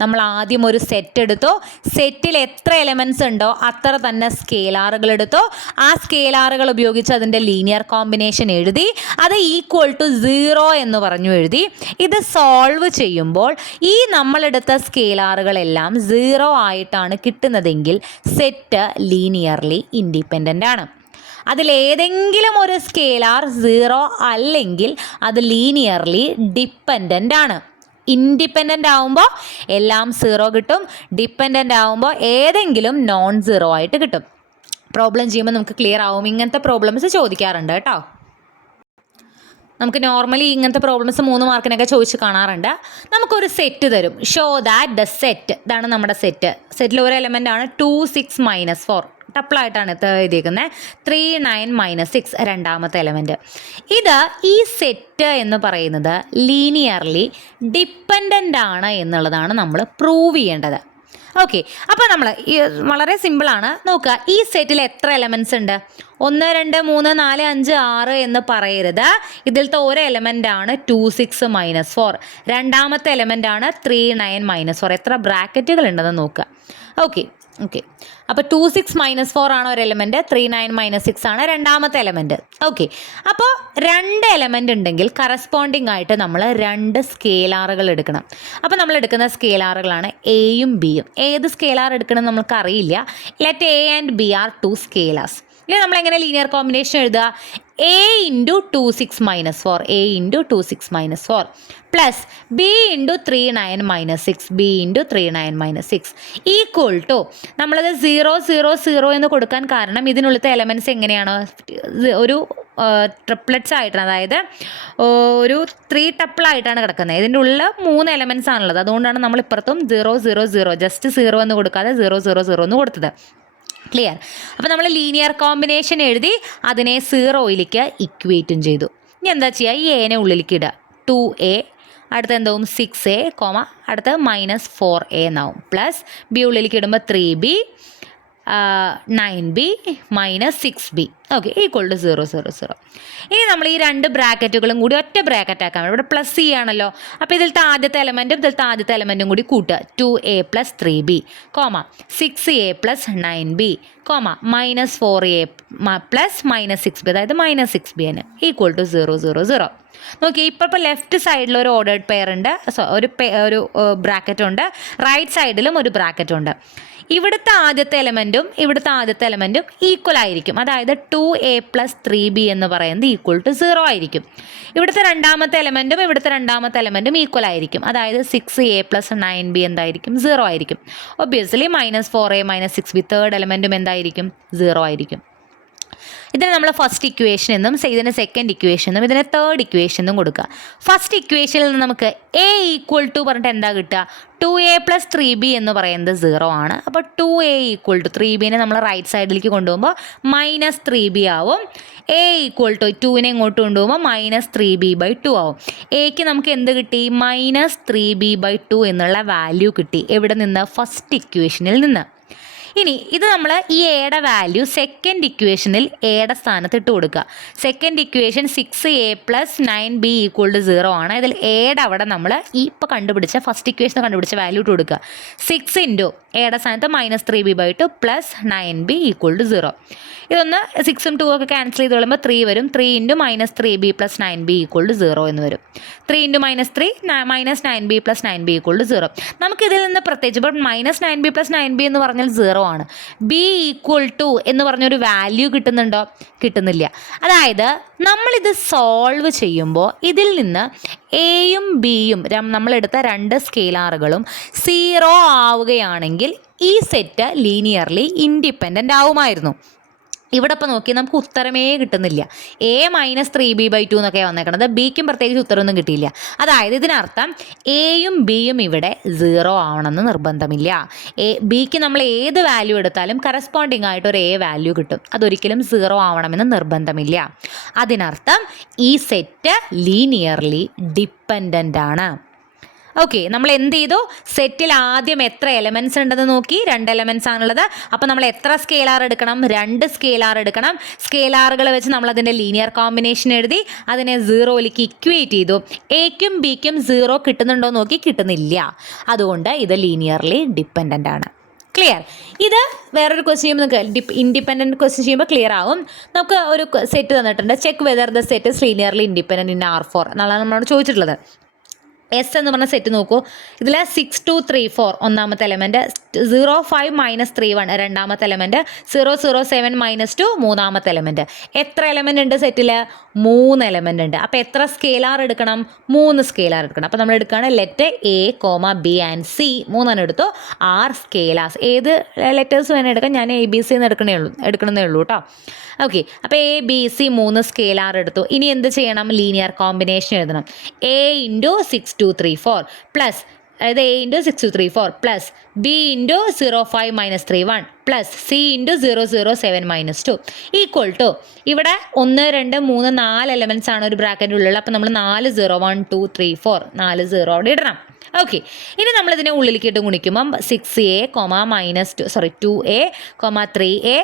നമ്മൾ ആദ്യം ഒരു സെറ്റ് എടുത്തോ, സെറ്റിൽ എത്ര എലമെൻറ്റ്സ് ഉണ്ടോ അത്ര തന്നെ സ്കെയിലാറുകൾ എടുത്തോ, ആ സ്കെയിലാറുകൾ ഉപയോഗിച്ച് അതിൻ്റെ ലീനിയർ കോമ്പിനേഷൻ എഴുതി, അത് =0 എന്ന് പറഞ്ഞു എഴുതി. ഇത് സോൾവ് ചെയ്യുമ്പോൾ ഈ നമ്മളെടുത്ത സ്കെയിലാറുകളെല്ലാം 0 ആയിട്ടാണ് കിട്ടുന്നതെങ്കിൽ സെറ്റ് ലീനിയർലി ഇൻഡിപെൻഡൻ്റ് ആണ്. അതിലേതെങ്കിലും ഒരു സ്കെയിലാർ 0 അല്ലെങ്കിൽ അത് ലീനിയർലി ഡിപ്പെൻഡൻ്റ് ആണ്. ഇൻഡിപെൻഡൻ്റ് ആവുമ്പോൾ എല്ലാം 0 കിട്ടും, ഡിപ്പെൻഡൻ്റ് ആവുമ്പോൾ ഏതെങ്കിലും നോൺ 0 ആയിട്ട് കിട്ടും. പ്രോബ്ലം ചെയ്യുമ്പോൾ നമുക്ക് ക്ലിയർ ആവും. ഇങ്ങനത്തെ പ്രോബ്ലംസ് ചോദിക്കാറുണ്ട് കേട്ടോ. നമുക്ക് നോർമലി ഇങ്ങനത്തെ പ്രോബ്ലംസ് 3 മാർക്കിനൊക്കെ ചോദിച്ച് കാണാറുണ്ട്. നമുക്കൊരു സെറ്റ് തരും. ഷോ ദാറ്റ് ദ സെറ്റ്, ഇതാണ് നമ്മുടെ സെറ്റ്. സെറ്റിൽ ഒരു എലമെൻ്റ് ആണ് 2 6 -4, ടപ്പിളായിട്ടാണ് എഴുതിയിരിക്കുന്നത്. 3 9 -6 രണ്ടാമത്തെ എലമെൻറ്റ്. ഈ സെറ്റ് എന്ന് പറയുന്നത് ലീനിയർലി ഡിപ്പെൻഡൻ്റ് ആണ് എന്നുള്ളതാണ് നമ്മൾ പ്രൂവ് ചെയ്യേണ്ടത്. ഓക്കെ, അപ്പോൾ നമ്മൾ വളരെ സിമ്പിളാണ്. നോക്കുക, ഈ സെറ്റിൽ എത്ര എലമെൻറ്റ്സ് ഉണ്ട്? 1 2 3 4 5 6 എന്ന് പറയരുത്. ഇതിലത്തെ ഒരു എലമെൻ്റ് ആണ് 2 6 -4, രണ്ടാമത്തെ എലമെൻ്റ് ആണ് 3 9 -4. എത്ര ബ്രാക്കറ്റുകൾ ഉണ്ടെന്ന് നോക്കുക. ഓക്കെ, അപ്പോൾ 2 6 -4 ആണ് ഒരു എലമെൻറ്റ്, 3 9 -6 ആണ് രണ്ടാമത്തെ എലമെൻറ്റ്. ഓക്കെ, അപ്പോൾ 2 എലമെൻ്റ് ഉണ്ടെങ്കിൽ കറസ്പോണ്ടിങ് ആയിട്ട് നമ്മൾ 2 സ്കെയിലാറുകൾ എടുക്കണം. അപ്പോൾ നമ്മൾ എടുക്കുന്ന സ്കെയിലാറുകളാണ് എയും ബിയും. ഏത് സ്കെയിലാർ എടുക്കണം നമുക്ക് അറിയില്ല. Let a and b are 2 scalars. ഇല്ല, നമ്മളെങ്ങനെ ലീനിയർ കോമ്പിനേഷൻ എഴുതുക? a into 2 6 -4, a into 2 6 -4 plus b into 3 9 -6, b into 3 9 -6 equal to, നമ്മളത് 0 0 0 എന്ന് കൊടുക്കാൻ കാരണം ഇതിനുള്ളത്തെ എലമെൻറ്റ്സ് എങ്ങനെയാണ്? ഒരു ട്രിപ്ലെറ്റ്സ് ആയിട്ടാണ്, അതായത് ഒരു 3 ടപ്പിളായിട്ടാണ് കിടക്കുന്നത്. ഇതിൻ്റെ ഉള്ളിൽ 3 എലമെൻറ്റ്സ് ആണുള്ളത്. അതുകൊണ്ടാണ് നമ്മൾ ഇപ്പുറത്തും 0 0 0 ജസ്റ്റ് 0 എന്ന് കൊടുക്കാതെ 0 0 0 എന്ന് കൊടുത്തത്. ക്ലിയർ? അപ്പോൾ നമ്മൾ ലീനിയർ കോമ്പിനേഷൻ എഴുതി അതിനെ 0യിലേക്ക് ഇക്വേറ്റും ചെയ്തു. ഇനി എന്താ ചെയ്യുക? ഈ എനെ ഉള്ളിലേക്ക് ഇടുക. 2a, അടുത്ത എന്താവും 6a, അടുത്ത -4a എന്നാവും. പ്ലസ് ബി ഉള്ളിലേക്ക് ഇടുമ്പോൾ 3b, 9b -6b. Okay, equal to 0 0 0. ഇനി നമ്മൾ ഈ 2 ബ്രാക്കറ്റുകളും കൂടി ഒറ്റ ബ്രാക്കറ്റ് ആക്കാൻ വേണ്ടി ഇവിടെ പ്ലസ് സി ആണല്ലോ. അപ്പോൾ ഇതിലത്തെ ആദ്യത്തെ എലമെൻറ്റും കൂടി കൂട്ടുക. 2a + 3b, 6a + 9b, -4a + -6b, അതായത് -6b ആണ് ഈക്വൾ ടു 0 0 0. നോക്കി, ഇപ്പോൾ ലെഫ്റ്റ് സൈഡിൽ ഒരു ഓർഡേർഡ് പെയർ ഉണ്ട്, ഒരു ബ്രാക്കറ്റ് ഉണ്ട്. റൈറ്റ് സൈഡിലും ഒരു ബ്രാക്കറ്റ് ഉണ്ട്. ഇവിടുത്തെ ആദ്യത്തെ എലമെൻറ്റും ഈക്വൽ ആയിരിക്കും. അതായത് 2a + 3b എന്ന് പറയുന്നത് ഈക്വൽ ടു 0 ആയിരിക്കും. ഇവിടുത്തെ രണ്ടാമത്തെ എലമെൻറ്റും ഈക്വൽ ആയിരിക്കും. അതായത് 6a + 9b എന്തായിരിക്കും? 0 ആയിരിക്കും. ഒബ്വിയസ്ലി -4a -6b തേർഡ് എലമെൻറ്റും എന്തായിരിക്കും? 0 ആയിരിക്കും. ഇതിനെ നമ്മൾ ഫസ്റ്റ് ഇക്വേഷൻ എന്നും, ഇതിനെ സെക്കൻഡ് ഇക്വേഷൻ എന്നും, ഇതിനെ തേർഡ് ഇക്വേഷൻ എന്നും കൊടുക്കുക. ഫസ്റ്റ് ഇക്വേഷനിൽ നിന്ന് നമുക്ക് a ഈക്വൽ ടു പറഞ്ഞിട്ട് എന്താ കിട്ടുക? 2a + 3b എന്ന് പറയുന്നത് 0 ആണ്. അപ്പോൾ 2a ഈക്വൽ ടു 3bനെ നമ്മൾ റൈറ്റ് സൈഡിലേക്ക് കൊണ്ടുപോകുമ്പോൾ -3b ആവും. a ഈക്വൽ ടു 2നെ ഇങ്ങോട്ട് കൊണ്ടുപോകുമ്പോൾ -3b/2 ആവും. എക്ക് നമുക്ക് എന്ത് കിട്ടി? -3b/2 എന്നുള്ള വാല്യൂ കിട്ടി. എവിടെ നിന്ന്? ഫസ്റ്റ് ഇക്വേഷനിൽ നിന്ന്. ഇനി ഇത് നമ്മൾ ഈ എയുടെ വാല്യൂ സെക്കൻഡ് ഇക്വേഷനിൽ എയുടെ സ്ഥാനത്ത് ഇട്ട് കൊടുക്കുക. സെക്കൻഡ് ഇക്വേഷൻ 6a + 9b = 0 ആണ്. ഇതിൽ എയുടെ അവിടെ നമ്മൾ ഈ ഇപ്പോൾ ഫസ്റ്റ് ഇക്വേഷൻ കണ്ടുപിടിച്ച വാല്യൂ ഇട്ട് കൊടുക്കുക. 6 × എയുടെ സ്ഥാനത്ത് -3b/2 + 9b = 0. ഇതൊന്ന് 6ഉം 2 ഒക്കെ ക്യാൻസൽ ചെയ്ത് കളയുമ്പോൾ 3 വരും. 3 × -3b + 9b = 0 എന്ന് വരും. 3 × -3 -9b + 9b = 0. നമുക്കിതിൽ നിന്ന് പ്രത്യേകിച്ച് ഇപ്പോൾ -9b + 9b എന്ന് പറഞ്ഞാൽ 0 ആണ്. b ഈക്വൽ ടു എന്ന് പറഞ്ഞൊരു വാല്യൂ കിട്ടുന്നുണ്ടോ? കിട്ടുന്നില്ല. അതായത് നമ്മളിത് സോൾവ് ചെയ്യുമ്പോൾ ഇതിൽ നിന്ന് എയും ബിയും നമ്മളെടുത്ത 2 സ്കെയിലാറുകളും 0 ആവുകയാണെങ്കിൽ ഈ സെറ്റ് ലീനിയർലി ഇൻഡിപെൻഡൻ്റ് ആവുമായിരുന്നു. ഇവിടെ ഇപ്പോൾ നോക്കി നമുക്ക് ഉത്തരമേ കിട്ടുന്നില്ല. a -3b/2 എന്നൊക്കെ വന്നേക്കണത്. ബിക്കും പ്രത്യേകിച്ച് ഉത്തരമൊന്നും കിട്ടിയില്ല. അതായത് ഇതിനർത്ഥം എയും ബിയും ഇവിടെ 0 ആവണമെന്ന് നിർബന്ധമില്ല. ബിക്ക് നമ്മൾ ഏത് വാല്യൂ എടുത്താലും കറസ്പോണ്ടിങ് ആയിട്ട് ഒരു a വാല്യൂ കിട്ടും. അതൊരിക്കലും 0 ആവണമെന്ന് നിർബന്ധമില്ല. അതിനർത്ഥം ഈ സെറ്റ് ലീനിയർലി ഡിപ്പെൻഡൻ്റ് ആണ്. ഓക്കെ, നമ്മൾ എന്ത് ചെയ്തു? സെറ്റിൽ ആദ്യം എത്ര എലമെൻറ്റ്സ് ഉണ്ടെന്ന് നോക്കി. 2 എലമെൻറ്റ്സ് ആണുള്ളത്. അപ്പോൾ നമ്മൾ എത്ര സ്കെയിലാർ എടുക്കണം? 2 സ്കെയിലാർ എടുക്കണം. സ്കെയിലാറുകൾ വെച്ച് നമ്മൾ അതിൻ്റെ ലീനിയർ കോമ്പിനേഷൻ എഴുതി അതിനെ 0യിലേക്ക് ഇക്വേറ്റ് ചെയ്തു. എക്കും ബിക്കും 0 കിട്ടുന്നുണ്ടോ നോക്കി. കിട്ടുന്നില്ല. അതുകൊണ്ട് ഇത് ലീനിയർലി ഡിപ്പെൻഡൻ്റ് ആണ്. ക്ലിയർ? ഇത് വേറൊരു ക്വസ്റ്റ്യൻ ചെയ്യുമ്പോൾ നിങ്ങൾക്ക് ഇൻഡിപെൻഡൻറ്റ് ക്വസ്റ്റ്യൻ ചെയ്യുമ്പോൾ ക്ലിയർ ആവും. നമുക്ക് ഒരു സെറ്റ് തന്നിട്ടുണ്ട്. Check whether the set is linearly independent in R4 എന്നുള്ളതാണ് നമ്മളോട് ചോദിച്ചിട്ടുള്ളത്. എസ് എന്ന് പറഞ്ഞ സെറ്റ് നോക്കൂ. ഇതിൽ 6 2 3 4 ഒന്നാമത്തെ എലമെൻറ്റ്, 0 5 -3 1 രണ്ടാമത്തെ എലമെൻറ്റ്, 0 0 7 -2 മൂന്നാമത്തെ എലമെൻറ്റ്. എത്ര എലമെൻ്റ് ഉണ്ട് സെറ്റിൽ? 3 എലമെൻ്റ് ഉണ്ട്. അപ്പോൾ എത്ര സ്കെയിലാർ എടുക്കണം? 3 സ്കെയിലാർ എടുക്കണം. അപ്പോൾ നമ്മൾ എടുക്കുകയാണ് let A comma B and C മൂന്നെണ്ണം എടുത്തു. ആർ സ്കെയിലാസ്. ഏത് ലെറ്റേഴ്സ് വേണം എടുക്കാം, ഞാൻ ABC എന്ന് എടുക്കണമെന്നേ ഉള്ളൂ കേട്ടോ. ഓക്കെ, അപ്പോൾ എ ബി സി 3 സ്കെയിലാർ എടുത്തു. ഇനി എന്ത് ചെയ്യണം? ലീനിയർ കോമ്പിനേഷൻ എഴുതണം. എ ഇൻറ്റു 6 2 3 4 പ്ലസ്, അതായത് a into 6 2 3 4 plus B into 0 5 -3 1 plus c into 0 0 7 -2 equal to, ഇവിടെ 1 2 3 4 എലമെൻറ്റ്സ് ആണ് ഒരു ബ്രാക്കറ്റിനുള്ളിൽ. അപ്പോൾ നമ്മൾ 4 0 1 2 3 4 4 0 അവിടെ ഇടണം. ഓക്കെ, ഇനി നമ്മളിതിനെ ഉള്ളിലേക്ക് ഇട്ട് ഗുണിക്കുമ്പം 6a, 2a, 3a,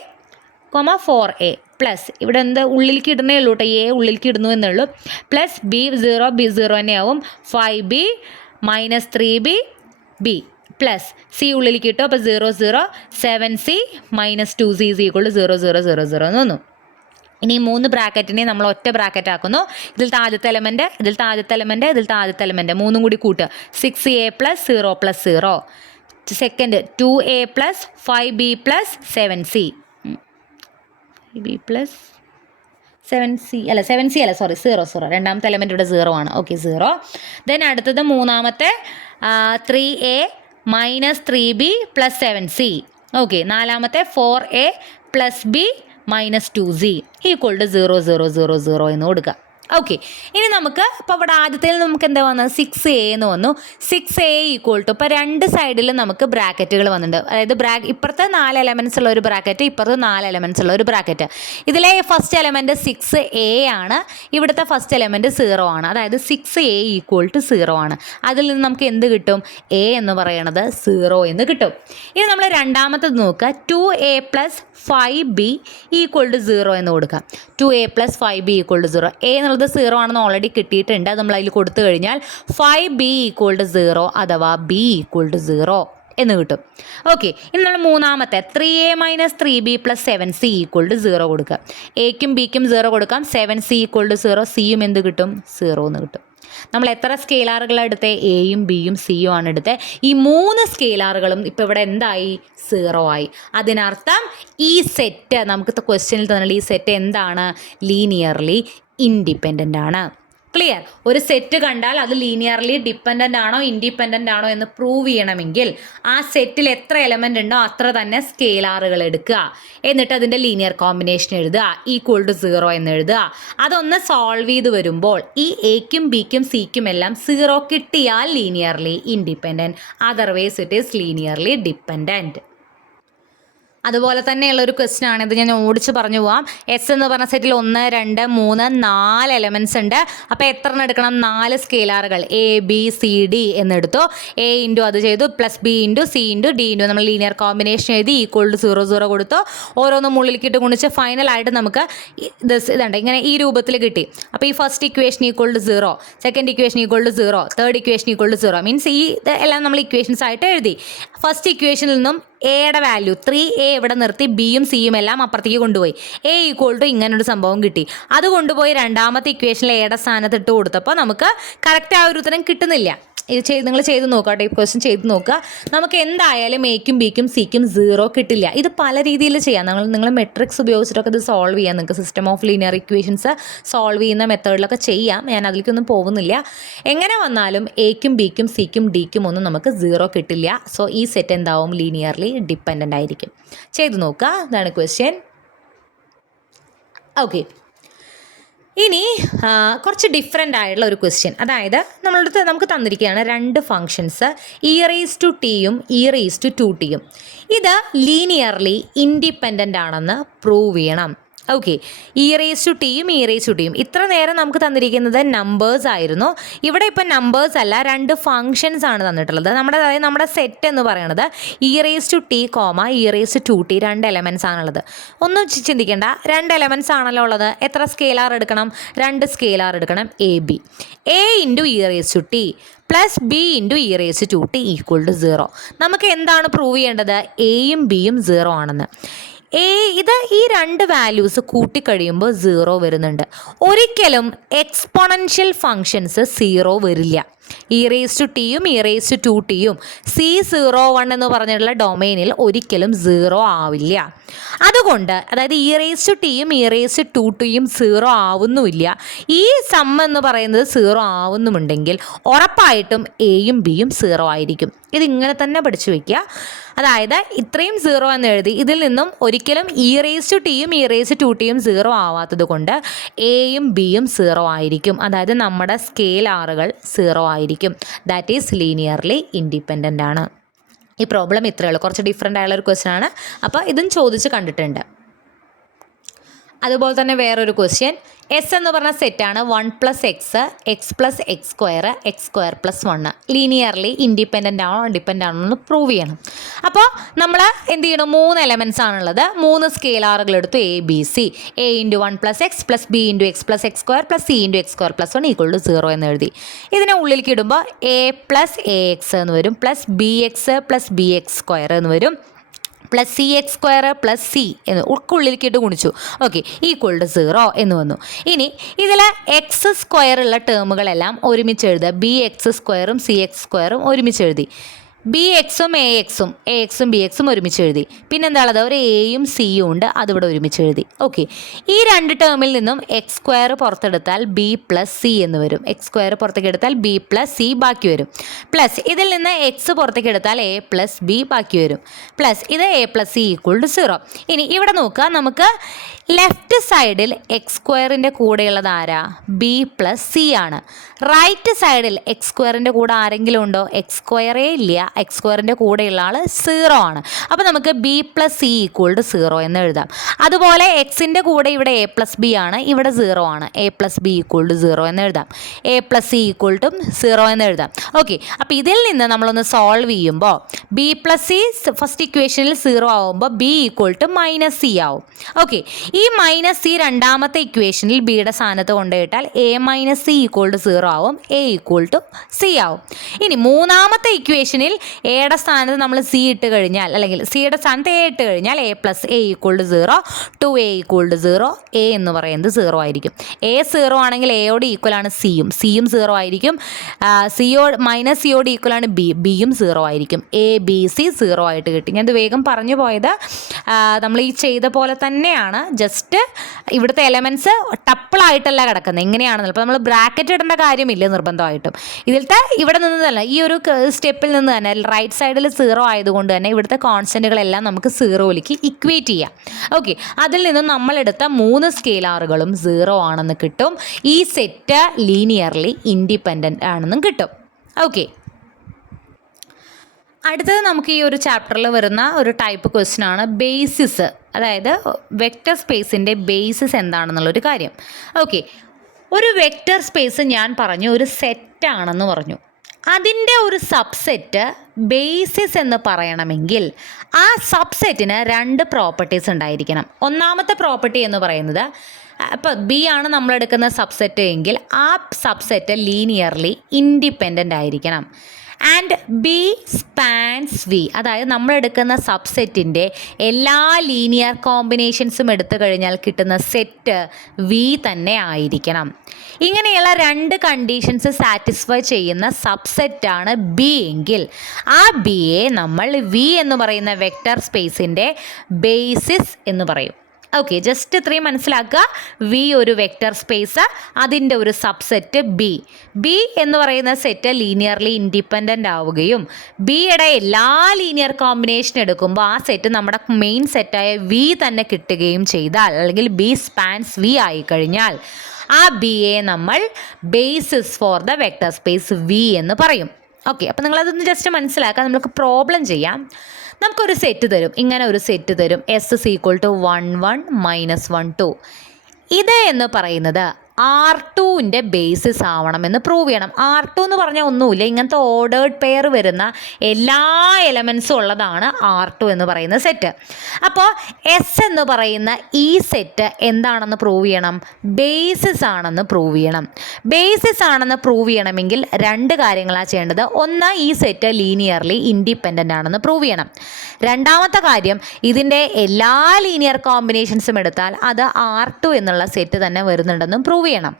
4a plus ഇവിടെ എന്ത് ഉള്ളിലേക്ക് ഇടുന്നേ ഉള്ളൂ കേട്ടോ, എ ഉള്ളിലേക്ക് ഇടുന്നു എന്നുള്ളൂ. പ്ലസ് ബി 0 തന്നെ ആവും. 5b -3b B plus C ഉള്ളിലേക്ക് ഇട്ടു. അപ്പോൾ 0 0 7c -2c = 0 0 0 0 എന്ന് വന്നു. ഇനി 3 ബ്രാക്കറ്റിനെ നമ്മൾ ഒറ്റ ബ്രാക്കറ്റ് ആക്കുന്നു. ഇതിലത്തെ ആദ്യത്തെ എലമെൻറ്റ്, ഇതിലത്തെ ആദ്യത്തെ എലമെൻറ്റ്, ഇതിലത്തെ ആദ്യത്തെ എലമെൻറ്റ് മൂന്നും കൂടി കൂട്ടുക. 6a + 0 + 0. Second 2a + 5b + 7c. b plus 7c അല്ല 0 0 രണ്ടാമത്തെ എലമെൻറ്റ് ഇവിടെ 0 ആണ്. ഓക്കെ 0. ദെൻ അടുത്തത് മൂന്നാമത്തെ 3a - 3b + 7c. ഓക്കെ, നാലാമത്തെ 4a + b - 2c = 0 0 0 0 എന്ന് കൊടുക്കുക. ഓക്കെ, ഇനി നമുക്ക് ഇപ്പോൾ ഇവിടെ ആദ്യത്തിൽ നമുക്ക് എന്താ വന്നത്? 6a എന്ന് വന്നു. 6a = ഇപ്പോൾ രണ്ട് സൈഡിലും നമുക്ക് ബ്രാക്കറ്റുകൾ വന്നിട്ടുണ്ട്. അതായത് ഇപ്പുറത്തെ 4 എലമെൻറ്റ്സ് ഉള്ള ഒരു ബ്രാക്കറ്റ്, ഇപ്പുറത്ത് 4 എലമെൻറ്റ്സ് ഉള്ള ഒരു ബ്രാക്കറ്റ്. ഇതിലെ ഫസ്റ്റ് എലമെൻറ്റ് 6a ആണ്, ഇവിടുത്തെ ഫസ്റ്റ് എലമെൻറ്റ് 0 ആണ്. അതായത് 6a = 0 ആണ്. അതിൽ നിന്ന് നമുക്ക് എന്ത് കിട്ടും? a എന്ന് പറയണത് 0 എന്ന് കിട്ടും. ഇനി നമ്മൾ രണ്ടാമത്തത് നോക്കുക. 2a + 5b = 0 എന്ന് കൊടുക്കാം. 2a + 5b = 0. a എന്നുള്ളത് 0 ആണെന്ന് ഓൾറെഡി കിട്ടിയിട്ടുണ്ട്. അത് നമ്മൾ അതിൽ കൊടുത്തു കഴിഞ്ഞാൽ 5b = 0 അഥവാ b = 0 എന്ന് കിട്ടും. ഓക്കെ, ഇനി നമ്മൾ മൂന്നാമത്തെ 3a - 3b + 7c = 0 കൊടുക്കുക. എക്കും ബിക്കും 0 കൊടുക്കാം. 7c = 0, സിയും എന്ത് കിട്ടും? 0 എന്ന് കിട്ടും. നമ്മൾ എത്ര സ്കെയിലാറുകളാണ് എടുത്തത്? എയും ബിയും സിയും ആണ് എടുത്തത്. ഈ 3 സ്കെയിലാറുകളും ഇപ്പോൾ ഇവിടെ എന്തായി? 0 ആയി. അതിനർത്ഥം ഈ സെറ്റ്, നമുക്ക് ക്വസ്റ്റ്യനിൽ തന്നുള്ള ഈ സെറ്റ് എന്താണ്? ലീനിയർലി ഇൻഡിപെൻഡൻ്റ് ആണ്. ക്ലിയർ? ഒരു സെറ്റ് കണ്ടാൽ അത് ലീനിയർലി ഡിപ്പെൻഡൻ്റ് ആണോ ഇൻഡിപെൻഡൻ്റ് ആണോ എന്ന് പ്രൂവ് ചെയ്യണമെങ്കിൽ ആ സെറ്റിൽ എത്ര എലമെൻ്റ് ഉണ്ടോ അത്ര തന്നെ സ്കെയിലാറുകൾ എടുക്കുക. എന്നിട്ട് അതിൻ്റെ ലീനിയർ കോമ്പിനേഷൻ എഴുതുക. =0 എന്ന് എഴുതുക. അതൊന്ന് സോൾവ് ചെയ്ത് വരുമ്പോൾ ഈ എക്കും ബിക്കും സിക്കും എല്ലാം 0 കിട്ടിയാൽ linearly independent, otherwise it is linearly dependent. അതുപോലെ തന്നെയുള്ള ഒരു ക്വസ്റ്റ്യൻ ആണ് ഇത്. ഞാൻ ഓടിച്ച് പറഞ്ഞു പോവാം. എസ് എന്ന് പറഞ്ഞ സെറ്റിൽ 1 2 3 4 എലമെൻറ്റ്സ് ഉണ്ട്. അപ്പോൾ എത്ര എണ്ണം എടുക്കണം? 4 സ്കെയിലാറുകൾ എ ബി സി ഡി എന്നെടുത്തു. എ ഇൻറ്റു അത് ചെയ്തു, plus B into C into D into നമ്മൾ ലീനിയർ കോമ്പിനേഷൻ എഴുതി. = 0 0 കൊടുത്തു. ഓരോന്നും ഉള്ളിലേക്കിട്ട് ഗുണിച്ച് ഫൈനലായിട്ട് നമുക്ക് ഇതുണ്ട് ഇങ്ങനെ ഈ രൂപത്തിൽ കിട്ടി. അപ്പോൾ ഈ first equation = 0, second equation = 0, third equation = 0. Means ഈ എല്ലാം നമ്മൾ ഇക്വേഷൻസ് ആയിട്ട് എഴുതി. ഫസ്റ്റ് ഇക്വേഷനിൽ നിന്നും എയുടെ വാല്യൂ 3a ഇവിടെ നിർത്തി, ബിയും സിയും എല്ലാം അപ്പുറത്തേക്ക് കൊണ്ടുപോയി. a = ഇങ്ങനൊരു സംഭവം കിട്ടി. അത് കൊണ്ടുപോയി രണ്ടാമത്തെ ഇക്വേഷനിൽ എയുടെ സ്ഥാനത്ത് ഇട്ട് കൊടുത്തപ്പോൾ നമുക്ക് കറക്റ്റ് ആ ഒരു ഉത്തരം കിട്ടുന്നില്ല. ഇത് നിങ്ങൾ ചെയ്ത് നോക്കുക കേട്ടോ. ഈ ക്വസ്റ്റ്യൻ ചെയ്ത് നോക്കുക. നമുക്ക് എന്തായാലും എക്കും ബിക്കും സിക്കും 0 കിട്ടില്ല. ഇത് പല രീതിയിൽ ചെയ്യാം. നിങ്ങൾ മെട്രിക്സ് ഉപയോഗിച്ചിട്ടൊക്കെ ഇത് സോൾവ് ചെയ്യാം. നിങ്ങൾക്ക് system of linear equations solve ചെയ്യുന്ന മെത്തേഡിലൊക്കെ ചെയ്യാം. ഞാൻ അതിലേക്കൊന്നും പോകുന്നില്ല. എങ്ങനെ വന്നാലും എക്കും ബിക്കും സിക്കും ഡിക്കും ഒന്നും നമുക്ക് 0 കിട്ടില്ല. സോ ഈ സെറ്റ് എന്താവും? ലീനിയർലി ഡിപ്പെൻഡൻ്റ് ആയിരിക്കും. ചെയ്ത് നോക്കുക. ഇതാണ് ക്വസ്റ്റ്യൻ. ഓക്കെ, ഇനി കുറച്ച് ഡിഫറെൻ്റ് ആയിട്ടുള്ള ഒരു ക്വസ്റ്റ്യൻ. അതായത് നമുക്ക് തന്നിരിക്കുകയാണ് 2 ഫങ്ഷൻസ് e⁻t e⁻2t. ഇത് ലീനിയർലി ഇൻഡിപെൻഡൻ്റ് ആണെന്ന് പ്രൂവ് ചെയ്യണം. ഓക്കെ, e⁻t e⁻t ഇത്ര നേരം നമുക്ക് തന്നിരിക്കുന്നത് നമ്പേഴ്സ് ആയിരുന്നു. ഇവിടെ ഇപ്പം നമ്പേഴ്സ് അല്ല, 2 ഫങ്ഷൻസ് ആണ് തന്നിട്ടുള്ളത്. അതായത് നമ്മുടെ സെറ്റ് എന്ന് പറയുന്നത് e⁻t, e⁻2t 2 എലമെൻറ്റ്സ് ആണുള്ളത്. ഒന്നും ചിന്തിക്കേണ്ട, 2 എലമെൻറ്റ്സ് ആണല്ലോ ഉള്ളത്. എത്ര സ്കെയിലാർ എടുക്കണം? 2 സ്കെയിലാർ എടുക്കണം. A B, a × e⁻t plus B × e⁻2t = 0. നമുക്ക് എന്താണ് പ്രൂവ് ചെയ്യേണ്ടത്? എയും ബിയും 0 ആണെന്ന്. ഇത് ഈ 2 വാല്യൂസ് കൂട്ടിക്കഴിയുമ്പോൾ 0 വരുന്നുണ്ട്. ഒരിക്കലും എക്സ്പോണൻഷ്യൽ ഫങ്ഷൻസ് 0 വരില്ല. e⁻t e⁻²t C01 എന്ന് പറഞ്ഞിട്ടുള്ള ഡൊമൈനിൽ ഒരിക്കലും 0 ആവില്ല. അതുകൊണ്ട് അതായത് e⁻t e⁻²t 0 ആവുന്നുമില്ല. ഈ സം എന്ന് പറയുന്നത് 0 ആവുന്നുമുണ്ടെങ്കിൽ ഉറപ്പായിട്ടും എയും ബിയും 0 ആയിരിക്കും. ഇതിങ്ങനെ തന്നെ പഠിച്ചു വയ്ക്കുക. അതായത് ഇത്രയും 0 എന്ന് എഴുതി ഇതിൽ നിന്നും ഒരിക്കലും e⁻t e⁻²t 0 ആവാത്തത് കൊണ്ട് എയും ബിയും 0 ആയിരിക്കും. അതായത് നമ്മുടെ സ്കെയിലാറുകൾ 0 ആയിരിക്കും. ദാറ്റ് ഈസ് ലീനിയർലി ഇൻഡിപെൻഡൻ്റ് ആണ്. ഈ പ്രോബ്ലം ഇത്രയേ ഉള്ളൂ. കുറച്ച് ഡിഫറെൻ്റ് ആയുള്ള ഒരു ക്വസ്റ്റ്യൻ ആണ്. അപ്പോൾ ഇതും ചോദിച്ച് കണ്ടിട്ടുണ്ട്. അതുപോലെ തന്നെ വേറൊരു ക്വസ്റ്റ്യൻ, എസ് എന്ന് പറഞ്ഞ സെറ്റാണ് 1 + x x + x² x² + 1 linearly independent ആണോ ഡിപ്പെൻഡ് ആണോ എന്ന് പ്രൂവ് ചെയ്യണം. അപ്പോൾ നമ്മൾ എന്ത് ചെയ്യണം, 3 എലമെൻറ്റ്സ് ആണുള്ളത്. 3 സ്കെയിലാറുകൾ എടുത്തു, A B C. a × 1 + x + b × x + x² + c × x² + 1 = 0 എന്ന് എഴുതി. ഇതിനെ ഉള്ളിലേക്ക് ഇടുമ്പോൾ a + ax എന്ന് വരും, + bx + bx² എന്ന് വരും, +cx² + c എന്ന് ഉള്ളിലേക്കിട്ട് ഗുണിച്ചു. ഓക്കെ, = 0 എന്ന് വന്നു. ഇനി ഇതിൽ x² ഉള്ള ടേമുകളെല്ലാം ഒരുമിച്ച് എഴുതുക. bx² cx² ഒരുമിച്ച് എഴുതി. bxഉം axഉം bxഉം ഒരുമിച്ച് എഴുതി. പിന്നെന്താണത്, ഒരു എയും സിയും ഉണ്ട്, അതിവിടെ ഒരുമിച്ച് എഴുതി. ഓക്കെ, ഈ 2 ടേമിൽ നിന്നും x² പുറത്തെടുത്താൽ b + c എന്ന് വരും. x² പുറത്തേക്ക് എടുത്താൽ b + c ബാക്കി വരും. പ്ലസ് ഇതിൽ നിന്ന് x പുറത്തേക്ക് എടുത്താൽ a + b ബാക്കി വരും. പ്ലസ് ഇത് a + c = 0. ഇനി ഇവിടെ നോക്കുക, നമുക്ക് ലെഫ്റ്റ് സൈഡിൽ x² കൂടെയുള്ളത് ആരാ, b + c ആണ്. റൈറ്റ് സൈഡിൽ x² കൂടെ ആരെങ്കിലും ഉണ്ടോ, x² ഇല്ല, x² കൂടെയുള്ള ആൾ 0 ആണ്. അപ്പോൾ നമുക്ക് b + c = 0 എന്ന് എഴുതാം. അതുപോലെ എക്സിൻ്റെ കൂടെ ഇവിടെ a + b ആണ്, ഇവിടെ 0 ആണ്, a + b = 0 എന്ന് എഴുതാം. a + c = 0 എന്ന് എഴുതാം. ഓക്കെ, അപ്പോൾ ഇതിൽ നിന്ന് നമ്മളൊന്ന് സോൾവ് ചെയ്യുമ്പോൾ b + c ഫസ്റ്റ് ഇക്വേഷനിൽ 0 ആവുമ്പോൾ b = -c ആവും. ഓക്കെ, ഈ -c രണ്ടാമത്തെ ഇക്വേഷനിൽ ബിയുടെ സ്ഥാനത്ത് കൊണ്ടുപോയിട്ടാൽ a - c = 0 ആവും, a = c ആവും. ഇനി മൂന്നാമത്തെ ഇക്വേഷനിൽ എയുടെ സ്ഥാനത്ത് നമ്മൾ c ഇട്ട് കഴിഞ്ഞാൽ, അല്ലെങ്കിൽ സിയുടെ സ്ഥാനത്ത് a ഇട്ട് കഴിഞ്ഞാൽ a + a = 0, 2a = 0, a എന്ന് പറയുന്നത് 0 ആയിരിക്കും. a 0 ആണെങ്കിൽ എയോട് ഈക്വൽ ആണ് സിയും 0 ആയിരിക്കും. -cയോട് ഈക്വൽ ആണ് ബിയും 0 ആയിരിക്കും. a b c 0 ആയിട്ട് കിട്ടി. ഞാൻ ഇത് വേഗം പറഞ്ഞു പോയത് നമ്മൾ ഈ ചെയ്ത പോലെ തന്നെയാണ്. ജസ്റ്റ് ഇവിടുത്തെ എലമെൻറ്റ്സ് ടപ്പിളായിട്ടല്ല കിടക്കുന്നത്, എങ്ങനെയാണെന്നല്ല. അപ്പോൾ നമ്മൾ ബ്രാക്കറ്റ് ഇടേണ്ട കാര്യമില്ല നിർബന്ധമായിട്ടും. ഇതിലത്തെ ഇവിടെ നിന്നതല്ല, ഈ ഒരു സ്റ്റെപ്പിൽ നിന്ന് തന്നെ റൈറ്റ് സൈഡിൽ 0 ആയതുകൊണ്ട് തന്നെ ഇവിടുത്തെ കോൺസ്റ്റൻറ്റുകളെല്ലാം നമുക്ക് 0ലേക്ക് ഇക്വേറ്റ് ചെയ്യാം. ഓക്കെ, അതിൽ നിന്നും നമ്മളെടുത്ത 3 സ്കെയിലാറുകളും 0 ആണെന്ന് കിട്ടും. ഈ സെറ്റ് ലീനിയർലി ഇൻഡിപെൻഡൻ്റ് ആണെന്നും കിട്ടും. ഓക്കെ, അടുത്തത് നമുക്ക് ഈ ഒരു ചാപ്റ്ററിൽ വരുന്ന ഒരു ടൈപ്പ് ക്വസ്റ്റ്യൻ ആണ് ബേസിസ്, അതായത് വെക്റ്റർ സ്പേസിൻ്റെ ബേസിസ് എന്താണെന്നുള്ളൊരു കാര്യം. ഓക്കെ, ഒരു വെക്റ്റർ സ്പേസ് ഞാൻ പറഞ്ഞു ഒരു സെറ്റാണെന്ന് പറഞ്ഞു. അതിൻ്റെ ഒരു സബ്സെറ്റ് ബേസിസ് എന്ന് പറയണമെങ്കിൽ ആ സബ്സെറ്റിന് 2 പ്രോപ്പർട്ടീസ് ഉണ്ടായിരിക്കണം. ഒന്നാമത്തെ പ്രോപ്പർട്ടി എന്ന് പറയുന്നത്, അപ്പോൾ ബി ആണ് നമ്മളെടുക്കുന്ന സബ്സെറ്റ് എങ്കിൽ ആ സബ്സെറ്റ് ലീനിയർലി ഇൻഡിപെൻഡൻ്റ് ആയിരിക്കണം. ആൻഡ് ബി സ്പാൻസ് വി, അതായത് നമ്മളെടുക്കുന്ന സബ്സെറ്റിൻ്റെ എല്ലാ ലീനിയർ കോമ്പിനേഷൻസും എടുത്തു കഴിഞ്ഞാൽ കിട്ടുന്ന സെറ്റ് വി തന്നെ ആയിരിക്കണം. ഇങ്ങനെയുള്ള 2 കണ്ടീഷൻസ് സാറ്റിസ്ഫൈ ചെയ്യുന്ന സബ്സെറ്റാണ് ബി എങ്കിൽ ആ ബിയെ നമ്മൾ വി എന്ന് പറയുന്ന വെക്റ്റർ സ്പേസിൻ്റെ ബേസിസ് എന്ന് പറയും. ഓക്കെ, ജസ്റ്റ് ഇത്രയും മനസ്സിലാക്കുക. വി ഒരു വെക്റ്റർ സ്പേസ്, അതിൻ്റെ ഒരു സബ്സെറ്റ് ബി എന്ന് പറയുന്ന സെറ്റ് ലീനിയർലി ഇൻഡിപെൻഡൻ്റ് ആവുകയും ബിയുടെ എല്ലാ ലീനിയർ കോമ്പിനേഷൻ എടുക്കുമ്പോൾ ആ സെറ്റ് നമ്മുടെ മെയിൻ സെറ്റായ വി തന്നെ കിട്ടുകയും ചെയ്താൽ, അല്ലെങ്കിൽ ബി സ്പാൻസ് വി ആയിക്കഴിഞ്ഞാൽ ആ ബിയെ നമ്മൾ basis for the vector space v എന്ന് പറയും. ഓക്കെ, അപ്പോൾ നിങ്ങളതൊന്ന് ജസ്റ്റ് മനസ്സിലാക്കുക. നമുക്ക് പ്രോബ്ലം ചെയ്യാം. നമുക്കൊരു സെറ്റ് തരും, ഇങ്ങനെ ഒരു സെറ്റ് തരും, S = 1 1 -1 2. ഇത് എന്ന് പറയുന്നത് R2ൻ്റെ ബേസിസ് ആവണമെന്ന് പ്രൂവ് ചെയ്യണം. R2 എന്ന് പറഞ്ഞാൽ ഒന്നുമില്ല, ഇങ്ങനത്തെ ഓർഡേർഡ് പെയർ വരുന്ന എല്ലാ എലമെൻസും ഉള്ളതാണ് R2 എന്ന് പറയുന്ന സെറ്റ്. അപ്പോൾ എസ് എന്ന് പറയുന്ന ഈ സെറ്റ് എന്താണെന്ന് പ്രൂവ് ചെയ്യണം, ബേസിസ് ആണെന്ന് പ്രൂവ് ചെയ്യണം. ബേസിസ് ആണെന്ന് പ്രൂവ് ചെയ്യണമെങ്കിൽ 2 കാര്യങ്ങളാണ് ചെയ്യേണ്ടത്. ഒന്ന്, ഈ സെറ്റ് ലീനിയർലി ഇൻഡിപെൻഡൻ്റ് ആണെന്ന് പ്രൂവ് ചെയ്യണം. രണ്ടാമത്തെ കാര്യം, ഇതിൻ്റെ എല്ലാ ലീനിയർ കോമ്പിനേഷൻസും എടുത്താൽ അത് R2 എന്നുള്ള സെറ്റ് തന്നെ വരുന്നുണ്ടെന്നും പ്രൂവ് ചെയ്യണം.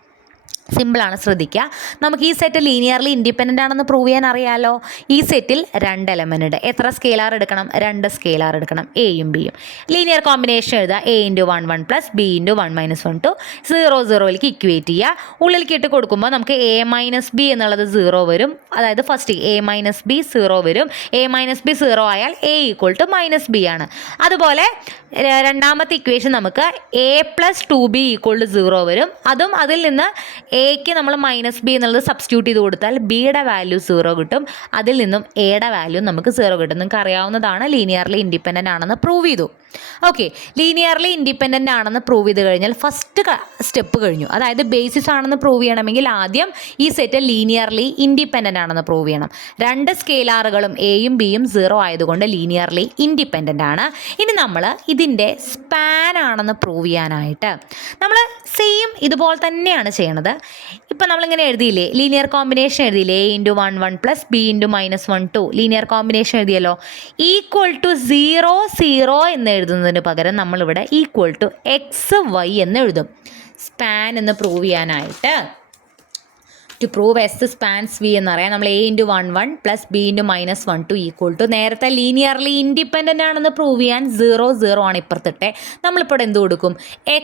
സിമ്പിളാണ്, ശ്രദ്ധിക്കുക. നമുക്ക് ഈ സെറ്റ് ലീനിയർലി ഇൻഡിപെൻഡൻ്റ് ആണെന്ന് പ്രൂവ് ചെയ്യാൻ അറിയാമല്ലോ. ഈ സെറ്റിൽ 2 എലമെൻ്റ് ഉണ്ട്. എത്ര സ്കെയിലാർ എടുക്കണം? 2 സ്കെയിലാർ എടുക്കണം, എയും ബിയും. ലീനിയർ കോമ്പിനേഷൻ എഴുതുക, a × 1 1 പ്ലസ് b × 1 - 1 2 0 0ലേക്ക് ഇക്വേറ്റ് ചെയ്യുക. ഉള്ളിലേക്ക് ഇട്ട് കൊടുക്കുമ്പോൾ നമുക്ക് a - b എന്നുള്ളത് 0 വരും. അതായത് ഫസ്റ്റ് a - b 0 വരും. a - b 0 ആയാൽ a = -b ആണ്. അതുപോലെ രണ്ടാമത്തെ ഇക്വേഷൻ നമുക്ക് a + 2b = 0 വരും. അതിൽ നിന്ന് എക്ക് നമ്മൾ -b എന്നുള്ളത് സബ്സ്റ്റിറ്റ്യൂട്ട് ചെയ്ത് കൊടുത്താൽ ബിയുടെ വാല്യൂ 0 കിട്ടും. അതിൽ നിന്നും എയുടെ വാല്യൂ നമുക്ക് 0 കിട്ടും. നിങ്ങൾക്ക് അറിയാവുന്നതാണ്, ലീനിയർലി ഇൻഡിപെൻഡൻ്റ് ആണെന്ന് പ്രൂവ് ചെയ്തു. ഓക്കെ, ലീനിയർലി ഇൻഡിപെൻഡൻ്റ് ആണെന്ന് പ്രൂവ് ചെയ്ത് കഴിഞ്ഞാൽ ഫസ്റ്റ് സ്റ്റെപ്പ് കഴിഞ്ഞു. അതായത് ബേസിസ് ആണെന്ന് പ്രൂവ് ചെയ്യണമെങ്കിൽ ആദ്യം ഈ സെറ്റ് ലീനിയർലി ഇൻഡിപെൻഡൻ്റ് ആണെന്ന് പ്രൂവ് ചെയ്യണം. 2 സ്കെയിലാറുകളും എയും ബിയും 0 ആയതുകൊണ്ട് ലീനിയർലി ഇൻഡിപെൻഡൻ്റ് ആണ്. ഇനി നമ്മൾ ഇതിൻ്റെ സ്പാൻ ആണെന്ന് പ്രൂവ് ചെയ്യാനായിട്ട് നമ്മൾ സെയിം ഇതുപോലെ തന്നെയാണ് ചെയ്യണത്. ഇപ്പം നമ്മളിങ്ങനെ എഴുതിയില്ലേ, ലീനിയർ കോമ്പിനേഷൻ എഴുതിയില്ലേ, a × 1 1 plus b × -1 2 linear combination എഴുതിയല്ലോ. = 0 0 എന്ന് എഴുതുന്നതിന് പകരം നമ്മളിവിടെ =x y എന്ന് എഴുതും. സ്പാൻ എന്ന് പ്രൂവ് ചെയ്യാനായിട്ട് to prove s spans v എന്നറിയാം. നമ്മൾ a × 1 1 പ്ലസ് b × -1 2 നേരത്തെ ലീനിയർലി ഇൻഡിപെൻഡൻ്റ് ആണെന്ന് പ്രൂവ് ചെയ്യാൻ 0 0 ആണ് ഇപ്പുറത്തിട്ടെ. നമ്മളിപ്പോൾ എന്ത് കൊടുക്കും?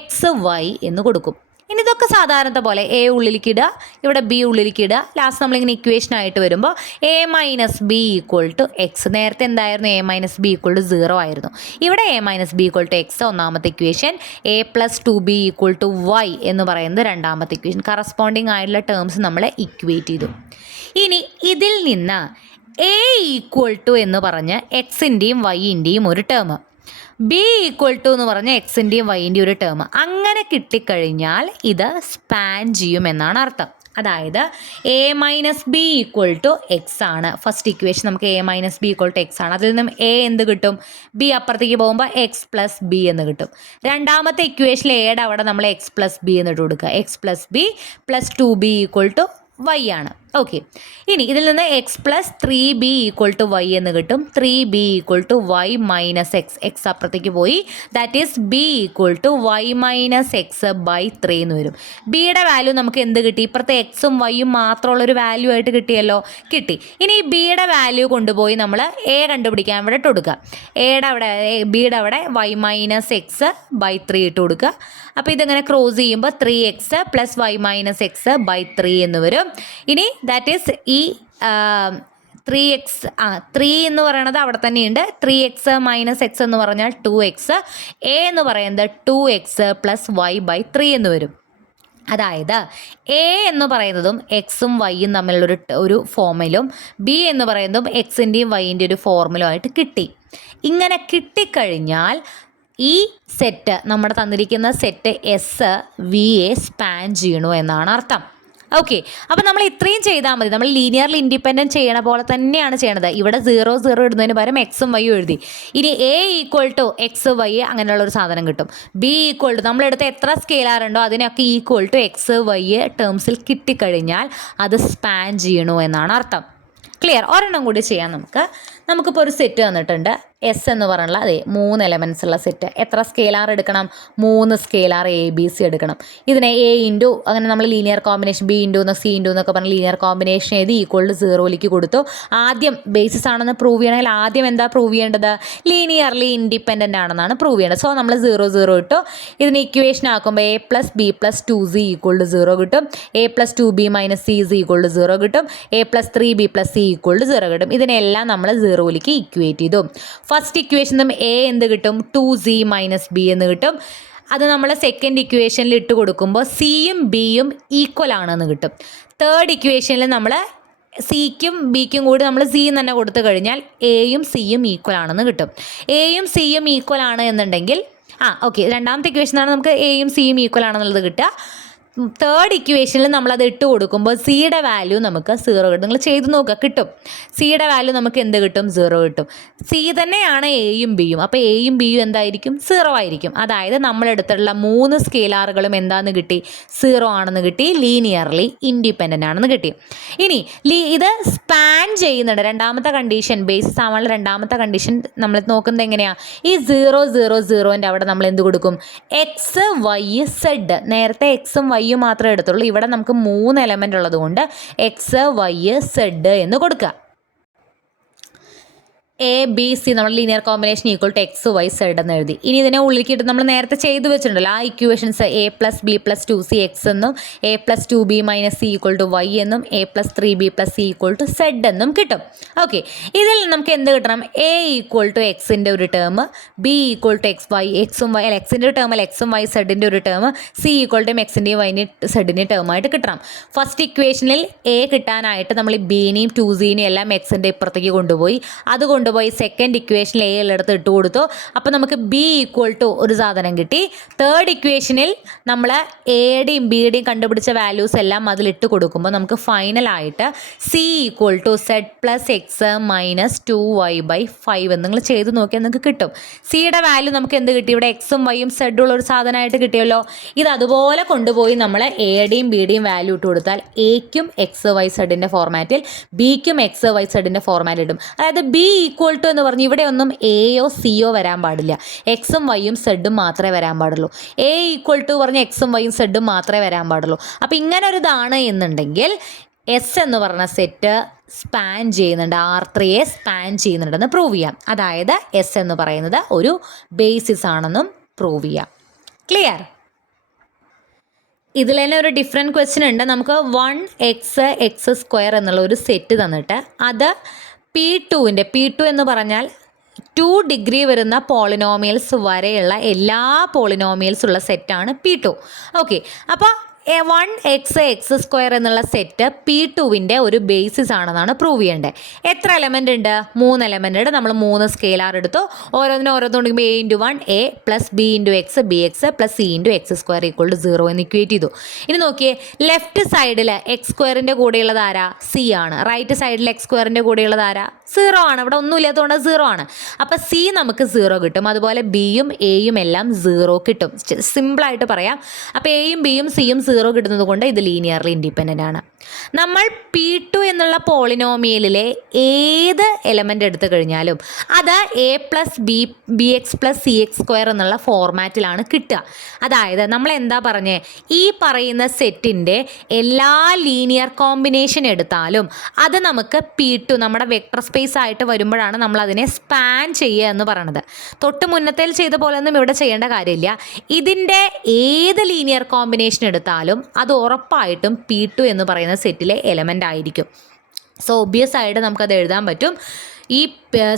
xy എന്ന് കൊടുക്കും. ഇനി ഇതൊക്കെ സാധാരണത്തെ പോലെ a ഉള്ളിലേക്ക് ഇടുക, ഇവിടെ b ഉള്ളിലേക്ക് ഇടുക. ലാസ്റ്റ് നമ്മളിങ്ങനെ ഇക്വേഷൻ ആയിട്ട് വരുമ്പോൾ a - b = x. നേരത്തെ എന്തായിരുന്നു? a - b = 0 ആയിരുന്നു. ഇവിടെ a - b = x ഒന്നാമത്തെ ഇക്വേഷൻ, a + 2b = y എന്ന് പറയുന്നത് രണ്ടാമത്തെ ഇക്വേഷൻ. കറസ്പോണ്ടിങ് ആയിട്ടുള്ള ടേംസ് നമ്മൾ ഇക്വേറ്റ് ചെയ്തു. ഇനി ഇതിൽ നിന്ന് a = എന്ന് പറഞ്ഞ് എക്സിൻ്റെയും വൈൻ്റെയും ഒരു ടേം, b = എന്ന് പറഞ്ഞ എക്സിൻ്റെയും വൈൻ്റെയും ഒരു ടേം അങ്ങനെ കിട്ടിക്കഴിഞ്ഞാൽ ഇത് സ്പാൻ ചെയ്യുമെന്നാണ് അർത്ഥം. അതായത് a - b = x ആണ്. ഫസ്റ്റ് ഇക്വേഷൻ നമുക്ക് a - b = x ആണ്. അതിൽ നിന്നും a എന്ത് കിട്ടും? b അപ്പുറത്തേക്ക് പോകുമ്പോൾ x + b എന്ന് കിട്ടും. രണ്ടാമത്തെ ഇക്വേഷനിൽ എയുടെ അവിടെ നമ്മൾ x + b എന്നിട്ട് കൊടുക്കുക. x + b + 2b = y ആണ്. ഓക്കെ, ഇനി ഇതിൽ നിന്ന് x + 3b = y എന്ന് കിട്ടും. 3b = y - x. x അപ്പുറത്തേക്ക് പോയി. That is b = y - x/3 എന്ന് വരും. ബിയുടെ വാല്യൂ നമുക്ക് എന്ത് കിട്ടി? ഇപ്പുറത്തെ എക്സും വൈയും മാത്രമുള്ളൊരു വാല്യൂ ആയിട്ട് കിട്ടിയല്ലോ, കിട്ടി. ഇനി ബിയുടെ വാല്യൂ കൊണ്ടുപോയി നമ്മൾ a കണ്ടുപിടിക്കാൻ ഇവിടെ ഇട്ട് കൊടുക്കുക. ബിയുടെ അവിടെ y - x/3 ഇട്ട് കൊടുക്കുക. അപ്പോൾ ഇതിങ്ങനെ ക്രോസ് ചെയ്യുമ്പോൾ 3x + y - x/3 എന്ന് വരും. ഇനി ദാറ്റ് ഈസ് ഈ 3 എന്ന് പറയുന്നത് അവിടെ തന്നെയുണ്ട്. 3x - x എന്ന് പറഞ്ഞാൽ 2x, a എന്ന് പറയുന്നത് 2x + y/3 എന്ന് വരും. അതായത് a എന്ന് പറയുന്നതും എക്സും വൈയും തമ്മിലുള്ളൊരു ഒരു ഫോമിലും b എന്ന് പറയുന്നതും എക്സിൻ്റെയും വൈൻ്റെയും ഒരു ഫോർമുലും ആയിട്ട് കിട്ടി. ഇങ്ങനെ കിട്ടിക്കഴിഞ്ഞാൽ ഈ സെറ്റ്, നമ്മുടെ തന്നിരിക്കുന്ന സെറ്റ് എസ് വിയെ സ്പാൻ ചെയ്യണു എന്നാണ് അർത്ഥം. ഓക്കെ, അപ്പോൾ നമ്മൾ ഇത്രയും ചെയ്താൽ മതി. നമ്മൾ ലീനിയർലി ഇൻഡിപെൻഡൻറ്റ് ചെയ്യണ പോലെ തന്നെയാണ് ചെയ്യണത്. ഇവിടെ 0 0 ഇടുന്നതിന് പകരം എക്സും വൈയും എഴുതി. ഇനി a = x y അങ്ങനെയുള്ളൊരു സാധനം കിട്ടും. b = നമ്മളെടുത്ത് എത്ര സ്കെയിലാറുണ്ടോ അതിനൊക്കെ = x y ടേംസിൽ കിട്ടിക്കഴിഞ്ഞാൽ അത് സ്പാൻ ചെയ്യണു എന്നാണ് അർത്ഥം. ക്ലിയർ? ഒരെണ്ണം കൂടി ചെയ്യാം നമുക്കിപ്പോൾ ഒരു സെറ്റ് തന്നിട്ടുണ്ട്, എസ് എന്ന് പറഞ്ഞുള്ള 3 എലമെൻറ്റ്സ് ഉള്ള സെറ്റ്. എത്ര സ്കെയിലാർ എടുക്കണം? 3 സ്കെയിലാർ എ ബി സി എടുക്കണം. ഇതിനെ a × അങ്ങനെ നമ്മൾ ലീനിയർ കോമ്പിനേഷൻ b × c × എന്നൊക്കെ പറഞ്ഞ് ലീനിയർ കോമ്പിനേഷൻ എഴുതി =0ലേക്ക് കൊടുത്തു. ആദ്യം ബേസിസ് ആണെന്ന് പ്രൂവ് ചെയ്യണമെങ്കിൽ ആദ്യം എന്താ പ്രൂവ് ചെയ്യേണ്ടത്? ലീനിയർലി ഇൻഡിപെൻഡൻ്റ് ആണെന്നാണ് പ്രൂവ് ചെയ്യേണ്ടത്. സോ നമ്മൾ 0 0 ഇട്ടു. ഇതിന് ഇക്വേഷൻ ആക്കുമ്പോൾ a + b + 2c = 0 കിട്ടും. a + 2b - c = 0 കിട്ടും. a + 3b + c = 0 കിട്ടും. ഇതിനെല്ലാം നമ്മൾ 0ലേക്ക് ഇക്വേറ്റ് ചെയ്തു. ഫസ്റ്റ് ഇക്വേഷനും a എന്ത് കിട്ടും? 2c - b എന്ന് കിട്ടും. അത് നമ്മൾ സെക്കൻഡ് ഇക്വേഷനിൽ ഇട്ട് കൊടുക്കുമ്പോൾ സിയും ബിയും ഈക്വൽ ആണെന്ന് കിട്ടും. തേർഡ് ഇക്വേഷനിൽ നമ്മൾ സിക്കും ബിക്കും കൂടി നമ്മൾ സി തന്നെ കൊടുത്തു കഴിഞ്ഞാൽ എയും സിയും ഈക്വൽ ആണെന്ന് കിട്ടും. എയും സിയും ഈക്വൽ ആണ് എന്നുണ്ടെങ്കിൽ ഓക്കെ, രണ്ടാമത്തെ ഇക്വേഷനാണ് നമുക്ക് എയും സിയും ഈക്വൽ ആണെന്നുള്ളത് കിട്ടുക. തേർഡ് ഇക്വേഷനിൽ നമ്മളത് ഇട്ട് കൊടുക്കുമ്പോൾ സിയുടെ വാല്യൂ നമുക്ക് 0 കിട്ടും. നിങ്ങൾ ചെയ്ത് നോക്കുക, കിട്ടും. സിയുടെ വാല്യൂ നമുക്ക് എന്ത് കിട്ടും? 0 കിട്ടും. സി തന്നെയാണ് എയും ബിയും. അപ്പോൾ എയും ബിയും എന്തായിരിക്കും? 0 ആയിരിക്കും. അതായത് നമ്മളെടുത്തുള്ള 3 സ്കെയിലാറുകളും എന്താണെന്ന് കിട്ടി? 0 ആണെന്ന് കിട്ടി. ലീനിയർലി ഇൻഡിപെൻഡൻ്റ് ആണെന്ന് കിട്ടി. ഇനി ഇത് സ്പാൻ ചെയ്യുന്നുണ്ട്. രണ്ടാമത്തെ കണ്ടീഷൻ, ബേസിസ് ആവാനുള്ള രണ്ടാമത്തെ കണ്ടീഷൻ നമ്മൾ നോക്കുന്നത് എങ്ങനെയാണ്? ഈ 0 0 0ൻ്റെ അവിടെ നമ്മൾ എന്ത് കൊടുക്കും? x y z. നേരത്തെ എക്സും വൈയും വൈയും മാത്രമേ എടുത്തുള്ളൂ. ഇവിടെ നമുക്ക് 3 എലമെൻ്റ് ഉള്ളത് കൊണ്ട് എക്സ് വൈ സെഡ് എന്ന് കൊടുക്കുക. എ ബി സി നമ്മൾ linear combination equal to x y z എന്ന് എഴുതി. ഇനി ഇതിനെ ഉള്ളിലേക്കിട്ട് നമ്മൾ നേരത്തെ ചെയ്ത് വെച്ചിട്ടുണ്ടല്ലോ ആ equations A plus B plus 2c X എന്നും A plus 2b minus C equal to Y എന്നും A plus 3b plus C equal to zed എന്നും കിട്ടും. ഓക്കെ, ഇതിൽ നമുക്ക് എന്ത് കിട്ടണം? എ ഈക്വൽ ടു എക്സിൻ്റെ ഒരു term, b equal to x y എക്സും വൈ എക്സിൻ്റെ ഒരു ടേം അല്ല എക്സും വൈ സെഡിൻ്റെ ഒരു ടേം, സി ഈക്വൽ ടു എക്സിൻ്റെയും വൈൻ്റെയും സെഡിൻ്റെയും ടേമായിട്ട് കിട്ടണം. ഫസ്റ്റ് ഇക്വേഷനിൽ എ കിട്ടാനായിട്ട് നമ്മൾ ബിനെയും 2cനെയും എല്ലാം എക്സിൻ്റെ ഇപ്പുറത്തേക്ക് കൊണ്ടുപോയി. അത് കൊണ്ടുപോയി സെക്കൻഡ് ഇക്വേഷനിൽ എ ഉള്ളിടത്ത് ഇട്ട് കൊടുത്തു. അപ്പോൾ നമുക്ക് ബി ഈക്വൽ ടു ഒരു സാധനം കിട്ടി. തേർഡ് ഇക്വേഷനിൽ നമ്മൾ എയുടെയും ബിയുടെയും കണ്ടുപിടിച്ച വാല്യൂസ് എല്ലാം അതിലിട്ട് കൊടുക്കുമ്പോൾ നമുക്ക് ഫൈനലായിട്ട് C equal to zed plus X minus 2y/5 എന്ന് നിങ്ങൾ ചെയ്ത് നോക്കിയാൽ നിങ്ങൾക്ക് കിട്ടും. സിയുടെ വാല്യൂ നമുക്ക് എന്ത് കിട്ടി? ഇവിടെ എക്സും വൈയും സെഡും ഉള്ള ഒരു സാധനമായിട്ട് കിട്ടിയല്ലോ. ഇത് അതുപോലെ കൊണ്ടുപോയി നമ്മൾ എയുടെയും ബിയുടെയും വാല്യൂ ഇട്ട് കൊടുത്താൽ എക്കും എക്സ് വൈ സെഡിൻ്റെ ഫോർമാറ്റിൽ ബിക്കും എക്സ് വൈ സെഡിൻ്റെ ഫോർമാറ്റിൽ ഇടും. അതായത് ബി ഈക്വൽ ടു എന്ന് പറഞ്ഞ് ഇവിടെ ഒന്നും എയോ സിയോ വരാൻ പാടില്ല, എക്സും വൈയും സെഡും മാത്രമേ വരാൻ പാടുള്ളൂ. എ ഈക്വൽ ടു പറഞ്ഞ് എക്സും വൈയും സെഡും മാത്രമേ വരാൻ പാടുള്ളൂ. അപ്പോൾ ഇങ്ങനെ ഒരു ഇതാണ് എന്നുണ്ടെങ്കിൽ എസ് എന്ന് പറഞ്ഞ സെറ്റ് സ്പാൻ ചെയ്യുന്നുണ്ട്, R3യെ സ്പാൻ ചെയ്യുന്നുണ്ടെന്ന് പ്രൂവ് ചെയ്യാം. അതായത് എസ് എന്ന് പറയുന്നത് ഒരു ബേസിസ് ആണെന്നും പ്രൂവ് ചെയ്യാം. ക്ലിയർ? ഇതിൽ തന്നെ ഒരു ഡിഫറെൻറ്റ് ക്വസ്റ്റ്യൻ ഉണ്ട്. നമുക്ക് 1x(x² എന്നുള്ള ഒരു സെറ്റ് തന്നിട്ട് അത് P2 എന്ന് പറഞ്ഞാൽ 2 ഡിഗ്രി വരുന്ന പോളിനോമിയൽസ് വരെയുള്ള എല്ലാ പോളിനോമിയൽസ് ഉള്ള സെറ്റാണ് P2. ഓക്കെ, അപ്പോൾ 1x(x² എന്നുള്ള സെറ്റ് P2വിൻ്റെ ഒരു ബേസിസ് ആണെന്നാണ് പ്രൂവ് ചെയ്യേണ്ടത്. എത്ര എലമെൻ്റ് ഉണ്ട്? 3 എലമെൻ്റ് ഉണ്ട്. നമ്മൾ 3 സ്കെയിലാർ എടുത്തു. ഓരോന്നുണ്ടെങ്കിൽ a×1 a plus b×x bx plus c×x² equal to 0 എന്ന് ഇക്വേറ്റ് ചെയ്തു. ഇനി നോക്കിയേ, ലെഫ്റ്റ് സൈഡിൽ x² കൂടെയുള്ളത് ആരാ? സി ആണ്. റൈറ്റ് സൈഡിൽ x² കൂടെയുള്ളത് ആരാ? 0 ആണ്. ഇവിടെ ഒന്നും ഇല്ലാത്തതുകൊണ്ട് 0 ആണ്. അപ്പോൾ സി നമുക്ക് 0 കിട്ടും. അതുപോലെ ബിയും എയും എല്ലാം 0 കിട്ടും. സിമ്പിളായിട്ട് പറയാം. അപ്പോൾ എയും ബിയും സിയും 0 കിട്ടുന്നത് കൊണ്ട് ഇത് ലീനിയർലി ഇൻഡിപെൻഡൻ്റ് ആണ്. നമ്മൾ P2 എന്നുള്ള പോളിനോമിയലിലെ ഏത് എലമെൻ്റ് എടുത്തു കഴിഞ്ഞാലും അത് a plus bx plus cx² എന്നുള്ള ഫോർമാറ്റിലാണ് കിട്ടുക. അതായത് നമ്മൾ എന്താ പറഞ്ഞേ, ഈ പറയുന്ന സെറ്റിൻ്റെ എല്ലാ ലീനിയർ കോമ്പിനേഷൻ എടുത്താലും അത് നമുക്ക് P2 നമ്മുടെ വെക്ടർ സ്പേസ് ആയിട്ട് വരുമ്പോഴാണ് നമ്മൾ അതിനെ സ്പാൻ ചെയ്യുക എന്ന് പറയണത്. തൊട്ട് മുന്നത്തേൽ ചെയ്ത പോലെ ഒന്നും ഇവിടെ ചെയ്യേണ്ട കാര്യമില്ല. ഇതിൻ്റെ ഏത് ലീനിയർ കോമ്പിനേഷൻ എടുത്താലും അത് ഉറപ്പായിട്ടും P2 എന്ന് പറയുന്ന സെറ്റിലെ എലമെൻ്റ് ആയിരിക്കും. സോ ഒബ്വിയസ് ആയിട്ട് നമുക്കത് എഴുതാൻ പറ്റും. ഈ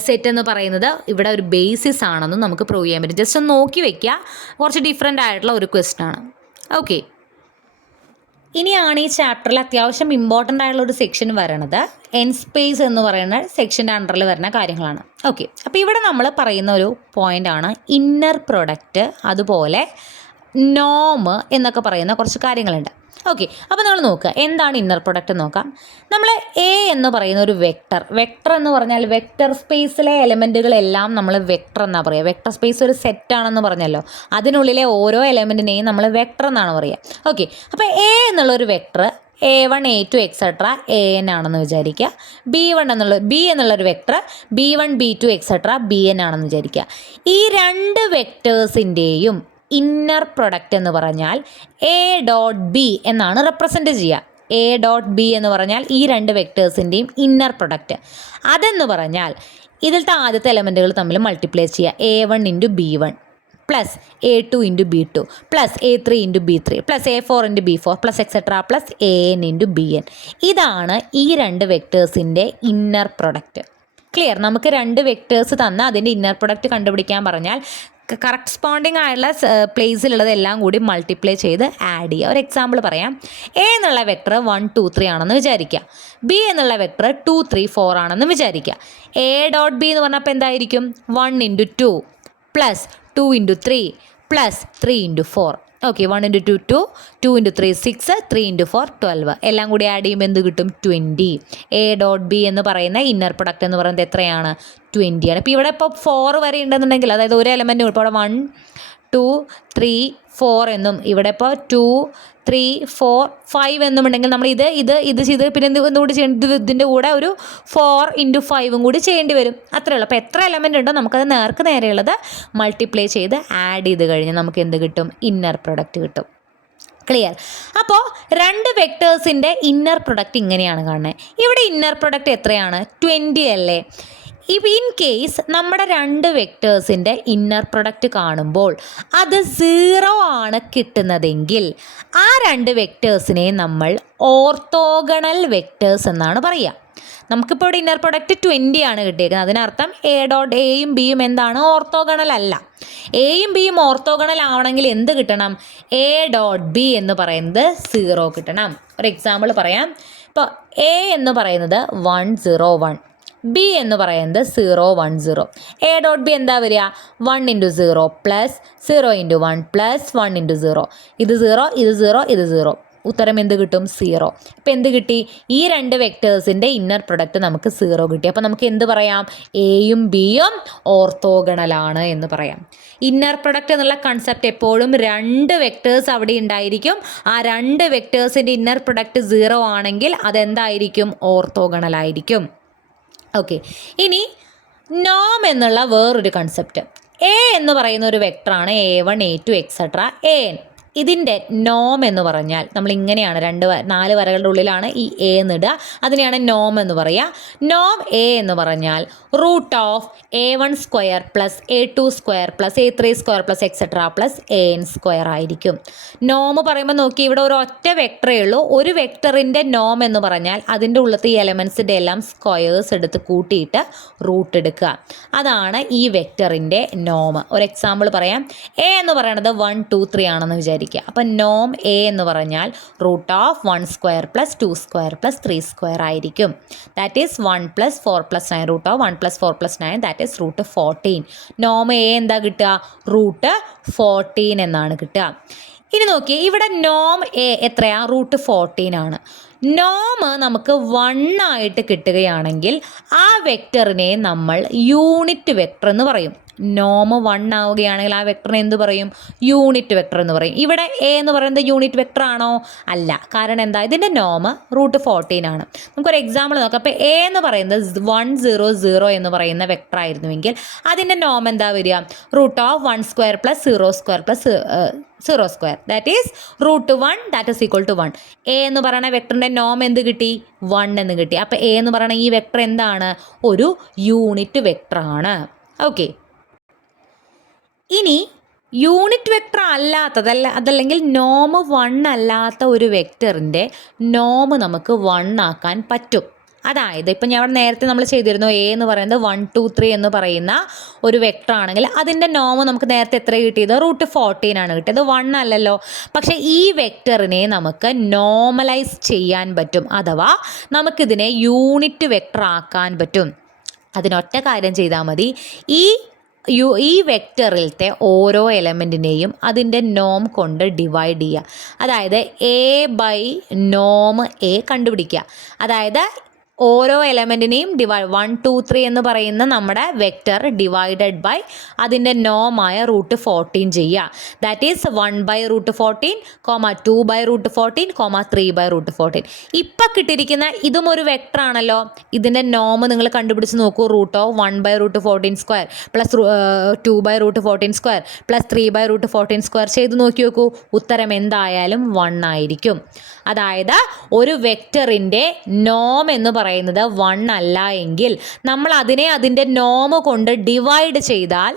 സെറ്റ് എന്ന് പറയുന്നത് ഇവിടെ ഒരു ബേസിസ് ആണെന്ന് നമുക്ക് പ്രൂവ് ചെയ്യാൻ പറ്റും. ജസ്റ്റ് ഒന്ന് നോക്കി വയ്ക്കുക. കുറച്ച് ഡിഫറെൻ്റ് ആയിട്ടുള്ള ഒരു ക്വസ്റ്റ്യൻ ആണ്. ഓക്കെ, ഇനിയാണ് ഈ ചാപ്റ്ററിൽ അത്യാവശ്യം ഇമ്പോർട്ടൻ്റ് ആയിട്ടുള്ള ഒരു സെക്ഷൻ വരണത്. എൻ സ്പേസ് എന്ന് പറയുന്ന സെക്ഷൻ്റെ അണ്ടറിൽ വരുന്ന കാര്യങ്ങളാണ്. ഓക്കെ, അപ്പോൾ ഇവിടെ നമ്മൾ പറയുന്ന ഒരു പോയിൻ്റാണ് ഇന്നർ പ്രൊഡക്റ്റ്, അതുപോലെ നോം എന്നൊക്കെ പറയുന്ന കുറച്ച് കാര്യങ്ങളുണ്ട്. ഓക്കെ, അപ്പോൾ നമ്മൾ നോക്കുക എന്താണ് ഇന്നർ പ്രൊഡക്റ്റ് നോക്കാം. നമ്മൾ എ എന്ന് പറയുന്ന ഒരു വെക്ടർ എന്ന് പറഞ്ഞാൽ വെക്ടർ സ്പേസിലെ എലമെൻറ്റുകളെല്ലാം നമ്മൾ വെക്ടർ എന്നാണ് പറയുക. വെക്ടർ സ്പേസ് ഒരു സെറ്റാണെന്ന് പറഞ്ഞല്ലോ, അതിനുള്ളിലെ ഓരോ എലമെൻറ്റിനെയും നമ്മൾ വെക്ടർ എന്നാണ് പറയുക. ഓക്കെ, അപ്പോൾ എ എന്നുള്ളൊരു vector A1 A2 etcetera AN ആണെന്ന് വിചാരിക്കുക. ബി എന്നുള്ളൊരു vector B1 B2 etcetera BN ആണെന്ന് വിചാരിക്കുക. ഈ രണ്ട് വെക്ടേഴ്സിൻ്റെയും ഇന്നർ പ്രൊഡക്റ്റ് എന്ന് പറഞ്ഞാൽ A.B എന്നാണ് റെപ്രസെൻറ്റ് ചെയ്യുക. A.B എന്ന് പറഞ്ഞാൽ ഈ രണ്ട് വെക്ടേഴ്സിൻ്റെയും ഇന്നർ പ്രൊഡക്റ്റ്. അതെന്ന് പറഞ്ഞാൽ ഇതിലത്തെ ആദ്യത്തെ എലമെൻറ്റുകൾ തമ്മിൽ മൾട്ടിപ്ലൈ ചെയ്യുക. A1 × B1 plus A2 × B2 plus A3 × B3 plus A4 × B4 plus etcetera plus AN × BN. ഇതാണ് ഈ രണ്ട് വെക്ടേഴ്സിൻ്റെ ഇന്നർ പ്രൊഡക്റ്റ്. ക്ലിയർ? നമുക്ക് രണ്ട് വെക്ടേഴ്സ് തന്നാൽ അതിൻ്റെ ഇന്നർ പ്രൊഡക്റ്റ് കണ്ടുപിടിക്കാൻ പറഞ്ഞാൽ കറസ്പോണ്ടിങ് ആയിട്ടുള്ള പ്ലേസിലുള്ളതെല്ലാം കൂടി മൾട്ടിപ്ലൈ ചെയ്ത് ആഡ് ചെയ്യുക. ഒരു എക്സാമ്പിൾ പറയാം. എ എന്നുള്ള വെക്ടർ 1 2 3 ആണെന്ന് വിചാരിക്കുക. ബി എന്നുള്ള വെക്ടർ 2 3 4 ആണെന്ന് വിചാരിക്കുക. A.B എന്ന് പറഞ്ഞപ്പോൾ എന്തായിരിക്കും? 1 × 2 പ്ലസ് 2 × 3 പ്ലസ് 3 × 4. ഓക്കെ, 1 × 2 2, 2 × 3 6, 3 × 4 12. എല്ലാം കൂടി ആഡ് ചെയ്യുമ്പോൾ എന്ത് കിട്ടും? 20. A.B എന്ന് പറയുന്ന ഇന്നർ പ്രൊഡക്റ്റ് എന്ന് പറയുന്നത് എത്രയാണ്? 20 ആണ്. ഇപ്പോൾ ഇവിടെ ഇപ്പോൾ 4 വരെ ഉണ്ടെന്നുണ്ടെങ്കിൽ, അതായത് ഒരു എലമെൻറ്റും ഇപ്പോൾ ഇവിടെ 1 2 3 4 എന്നും ഇവിടെ ഇപ്പോൾ 2 3 4 5 എന്നും ഉണ്ടെങ്കിൽ നമ്മൾ ഇത് ചെയ്ത് പിന്നെ എന്തുകൂടി ചെയ്യേണ്ടി, ഇതിൻ്റെ കൂടെ ഒരു 4 × 5 കൂടി ചെയ്യേണ്ടി വരും. അത്രയേ ഉള്ളൂ. അപ്പോൾ എത്ര എലമെൻ്റ് ഉണ്ടോ നമുക്കത് നേർക്ക് നേരെയുള്ളത് മൾട്ടിപ്ലൈ ചെയ്ത് ആഡ് ചെയ്ത് കഴിഞ്ഞാൽ നമുക്ക് എന്ത് കിട്ടും? ഇന്നർ പ്രൊഡക്റ്റ് കിട്ടും. ക്ലിയർ. അപ്പോൾ രണ്ട് വെക്ടേഴ്സിൻ്റെ ഇന്നർ പ്രൊഡക്റ്റ് ഇങ്ങനെയാണ് കാണുന്നത്. ഇവിടെ ഇന്നർ പ്രൊഡക്റ്റ് എത്രയാണ്? 20 അല്ലേ? ഇൻ കേസ് നമ്മുടെ രണ്ട് വെക്ടേഴ്സിൻ്റെ ഇന്നർ പ്രൊഡക്റ്റ് കാണുമ്പോൾ അത് 0 ആണ് കിട്ടുന്നതെങ്കിൽ ആ രണ്ട് വെക്ടേഴ്സിനെ നമ്മൾ ഓർത്തോഗണൽ വെക്ടേഴ്സ് എന്നാണ് പറയുക. നമുക്കിപ്പോൾ ഇവിടെ ഇന്നർ പ്രൊഡക്റ്റ് 20 ആണ് കിട്ടിയേക്കുന്നത്. അതിനർത്ഥം എ ഡോട്ട് എയും ബിയും എന്താണ്? ഓർത്തോഗണൽ അല്ല. എയും ബിയും ഓർത്തോഗണൽ ആവണമെങ്കിൽ എന്ത് കിട്ടണം? എ ഡോട്ട് ബി എന്ന് പറയുന്നത് 0 കിട്ടണം. ഒരു എക്സാമ്പിൾ പറയാം. ഇപ്പോൾ എ എന്ന് പറയുന്നത് 1 0 1, ബി എന്ന് പറയുന്നത് 0 1 0. എ ഡോട്ട് ബി എന്താ വരിക? 1 into 0 plus 0 into 1 plus 1 into 0. ഇത് 0 ഇത് 0 ഇത് 0. ഉത്തരം എന്ത് കിട്ടും? 0. ഇപ്പം എന്ത് കിട്ടി? ഈ രണ്ട് വെക്ടേഴ്സിൻ്റെ ഇന്നർ പ്രൊഡക്റ്റ് നമുക്ക് 0 കിട്ടി. അപ്പോൾ നമുക്ക് എന്ത് പറയാം? എയും ബിയും ഓർത്തോഗണലാണ് എന്ന് പറയാം. ഇന്നർ പ്രൊഡക്റ്റ് എന്നുള്ള കൺസെപ്റ്റ് എപ്പോഴും രണ്ട് വെക്ടേഴ്സ് അവിടെ ഉണ്ടായിരിക്കും. ആ രണ്ട് വെക്ടേഴ്സിൻ്റെ ഇന്നർ പ്രൊഡക്റ്റ് 0 ആണെങ്കിൽ അതെന്തായിരിക്കും? ഓർത്തോഗണലായിരിക്കും. ഓക്കെ. ഇനി നോം എന്നുള്ള വേറൊരു കൺസെപ്റ്റ്. എ എന്ന് പറയുന്ന ഒരു വെക്ടറാണ് A1 A2 എക്സെട്ര AN. ഇതിൻ്റെ നോം എന്ന് പറഞ്ഞാൽ നമ്മൾ ഇങ്ങനെയാണ് 4 വരകളുടെ ഉള്ളിലാണ് ഈ എ എന്നിടുക. അതിനെയാണ് നോം എന്ന് പറയുക. നോം എ എന്ന് പറഞ്ഞാൽ root of A1 square plus A2 square plus A3 square plus etcetera plus AN square ആയിരിക്കും. നോം പറയുമ്പോൾ നോക്കി, ഇവിടെ ഒരു ഒറ്റ വെക്ടറേ ഉള്ളൂ. ഒരു വെക്ടറിൻ്റെ നോം എന്ന് പറഞ്ഞാൽ അതിൻ്റെ ഉള്ളത്തെ ഈ എലമെൻസിൻ്റെ എല്ലാം സ്ക്വയേഴ്സ് എടുത്ത് കൂട്ടിയിട്ട് റൂട്ട് എടുക്കുക. അതാണ് ഈ വെക്ടറിൻ്റെ നോം. ഒരു എക്സാമ്പിൾ പറയാം. എ എന്ന് പറയുന്നത് 1 2 3 ആണെന്ന് വിചാരിക്കുക. അപ്പം നോം എ എന്ന് പറഞ്ഞാൽ root of 1 square plus 2 square plus 3 square ആയിരിക്കും. That is 1 plus 4 plus 9 root of 1 plus 4 plus 9 that is root 14. നോം എ എന്താ കിട്ടുക? റൂട്ട് 14 എന്നാണ് കിട്ടുക. ഇനി നോക്കിയേ, ഇവിടെ നോം എ എത്രയാണ്? റൂട്ട് 14 ആണ്. നോം നമുക്ക് 1 ആയിട്ട് കിട്ടുകയാണെങ്കിൽ ആ വെക്ടറിനെ നമ്മൾ യൂണിറ്റ് വെക്ടർ എന്ന് പറയും. നോം 1 ആവുകയാണെങ്കിൽ ആ വെക്ടറിനെ എന്ത് പറയും? യൂണിറ്റ് വെക്ടർ എന്ന് പറയും. ഇവിടെ എ എന്ന് പറയുന്നത് യൂണിറ്റ് വെക്ടർ ആണോ? അല്ല. കാരണം എന്താ? ഇതിൻ്റെ നോം റൂട്ട് 14 ആണ്. നമുക്കൊരു എക്സാമ്പിൾ നോക്കാം. അപ്പോൾ എ എന്ന് പറയുന്നത് 1 0 0 എന്ന് പറയുന്ന വെക്ടർ ആയിരുന്നുവെങ്കിൽ അതിൻ്റെ നോം എന്താ വരിക? Root of 1 square plus 0 square plus 0 square that is root 1 that is equal to 1. A എന്ന് പറയുന്ന വെക്ടറിൻ്റെ നോം എന്ത് കിട്ടി? 1 എന്ന് കിട്ടി. അപ്പോൾ എ എന്ന് പറയുന്ന ഈ വെക്ടർ എന്താണ്? ഒരു യൂണിറ്റ് വെക്ടറാണ്. ഓക്കെ. ഇനി യൂണിറ്റ് വെക്ടർ അതല്ലെങ്കിൽ നോം 1 അല്ലാത്ത ഒരു വെക്ടറിൻ്റെ നോം നമുക്ക് 1 ആക്കാൻ പറ്റും. അതായത് ഇപ്പം ഞാൻ നേരത്തെ നമ്മൾ ചെയ്തിരുന്നു, എ എന്ന് പറയുന്നത് 1 2 3 എന്ന് പറയുന്ന ഒരു വെക്ടർ ആണെങ്കിൽ അതിൻ്റെ നോം നമുക്ക് നേരത്തെ എത്ര കിട്ടിയത്? റൂട്ട് 14 ആണ് കിട്ടിയത്. 1 അല്ലല്ലോ. പക്ഷേ ഈ വെക്ടറിനെ നമുക്ക് നോർമലൈസ് ചെയ്യാൻ പറ്റും, അഥവാ നമുക്കിതിനെ യൂണിറ്റ് വെക്ടർ ആക്കാൻ പറ്റും. അതിനൊറ്റ കാര്യം ചെയ്താൽ മതി. ഈ വെക്ടറിലത്തെ ഓരോ എലമെൻറ്റിനെയും അതിൻ്റെ നോം കൊണ്ട് ഡിവൈഡ് ചെയ്യുക. അതായത് എ ബൈ നോം എ കണ്ടുപിടിക്കുക. അതായത് ഓരോ എലമെൻറ്റിനെയും 1 2 3 എന്ന് പറയുന്ന നമ്മുടെ വെക്ടർ ഡിവൈഡഡ് ബൈ അതിൻ്റെ നോമായ റൂട്ട് 14 ചെയ്യുക. That is 1 by root 14, 2 by root 14, 3 by root 14. ഇപ്പം കിട്ടിയിരിക്കുന്ന ഇതും ഒരു വെക്ടർ ആണല്ലോ. ഇതിൻ്റെ നോം നിങ്ങൾ കണ്ടുപിടിച്ച് നോക്കൂ. Root of 1 by root 14 square plus 2 by root 14 square plus 3 by root 14 square ചെയ്ത് നോക്കി നോക്കൂ. ഉത്തരം എന്തായാലും 1 ആയിരിക്കും. അതായത് ഒരു വെക്ടറിൻ്റെ നോം എന്ന് പറയുന്നത് 1 അല്ല എങ്കിൽ നമ്മൾ അതിൻ്റെ നോം കൊണ്ട് ഡിവൈഡ് ചെയ്താൽ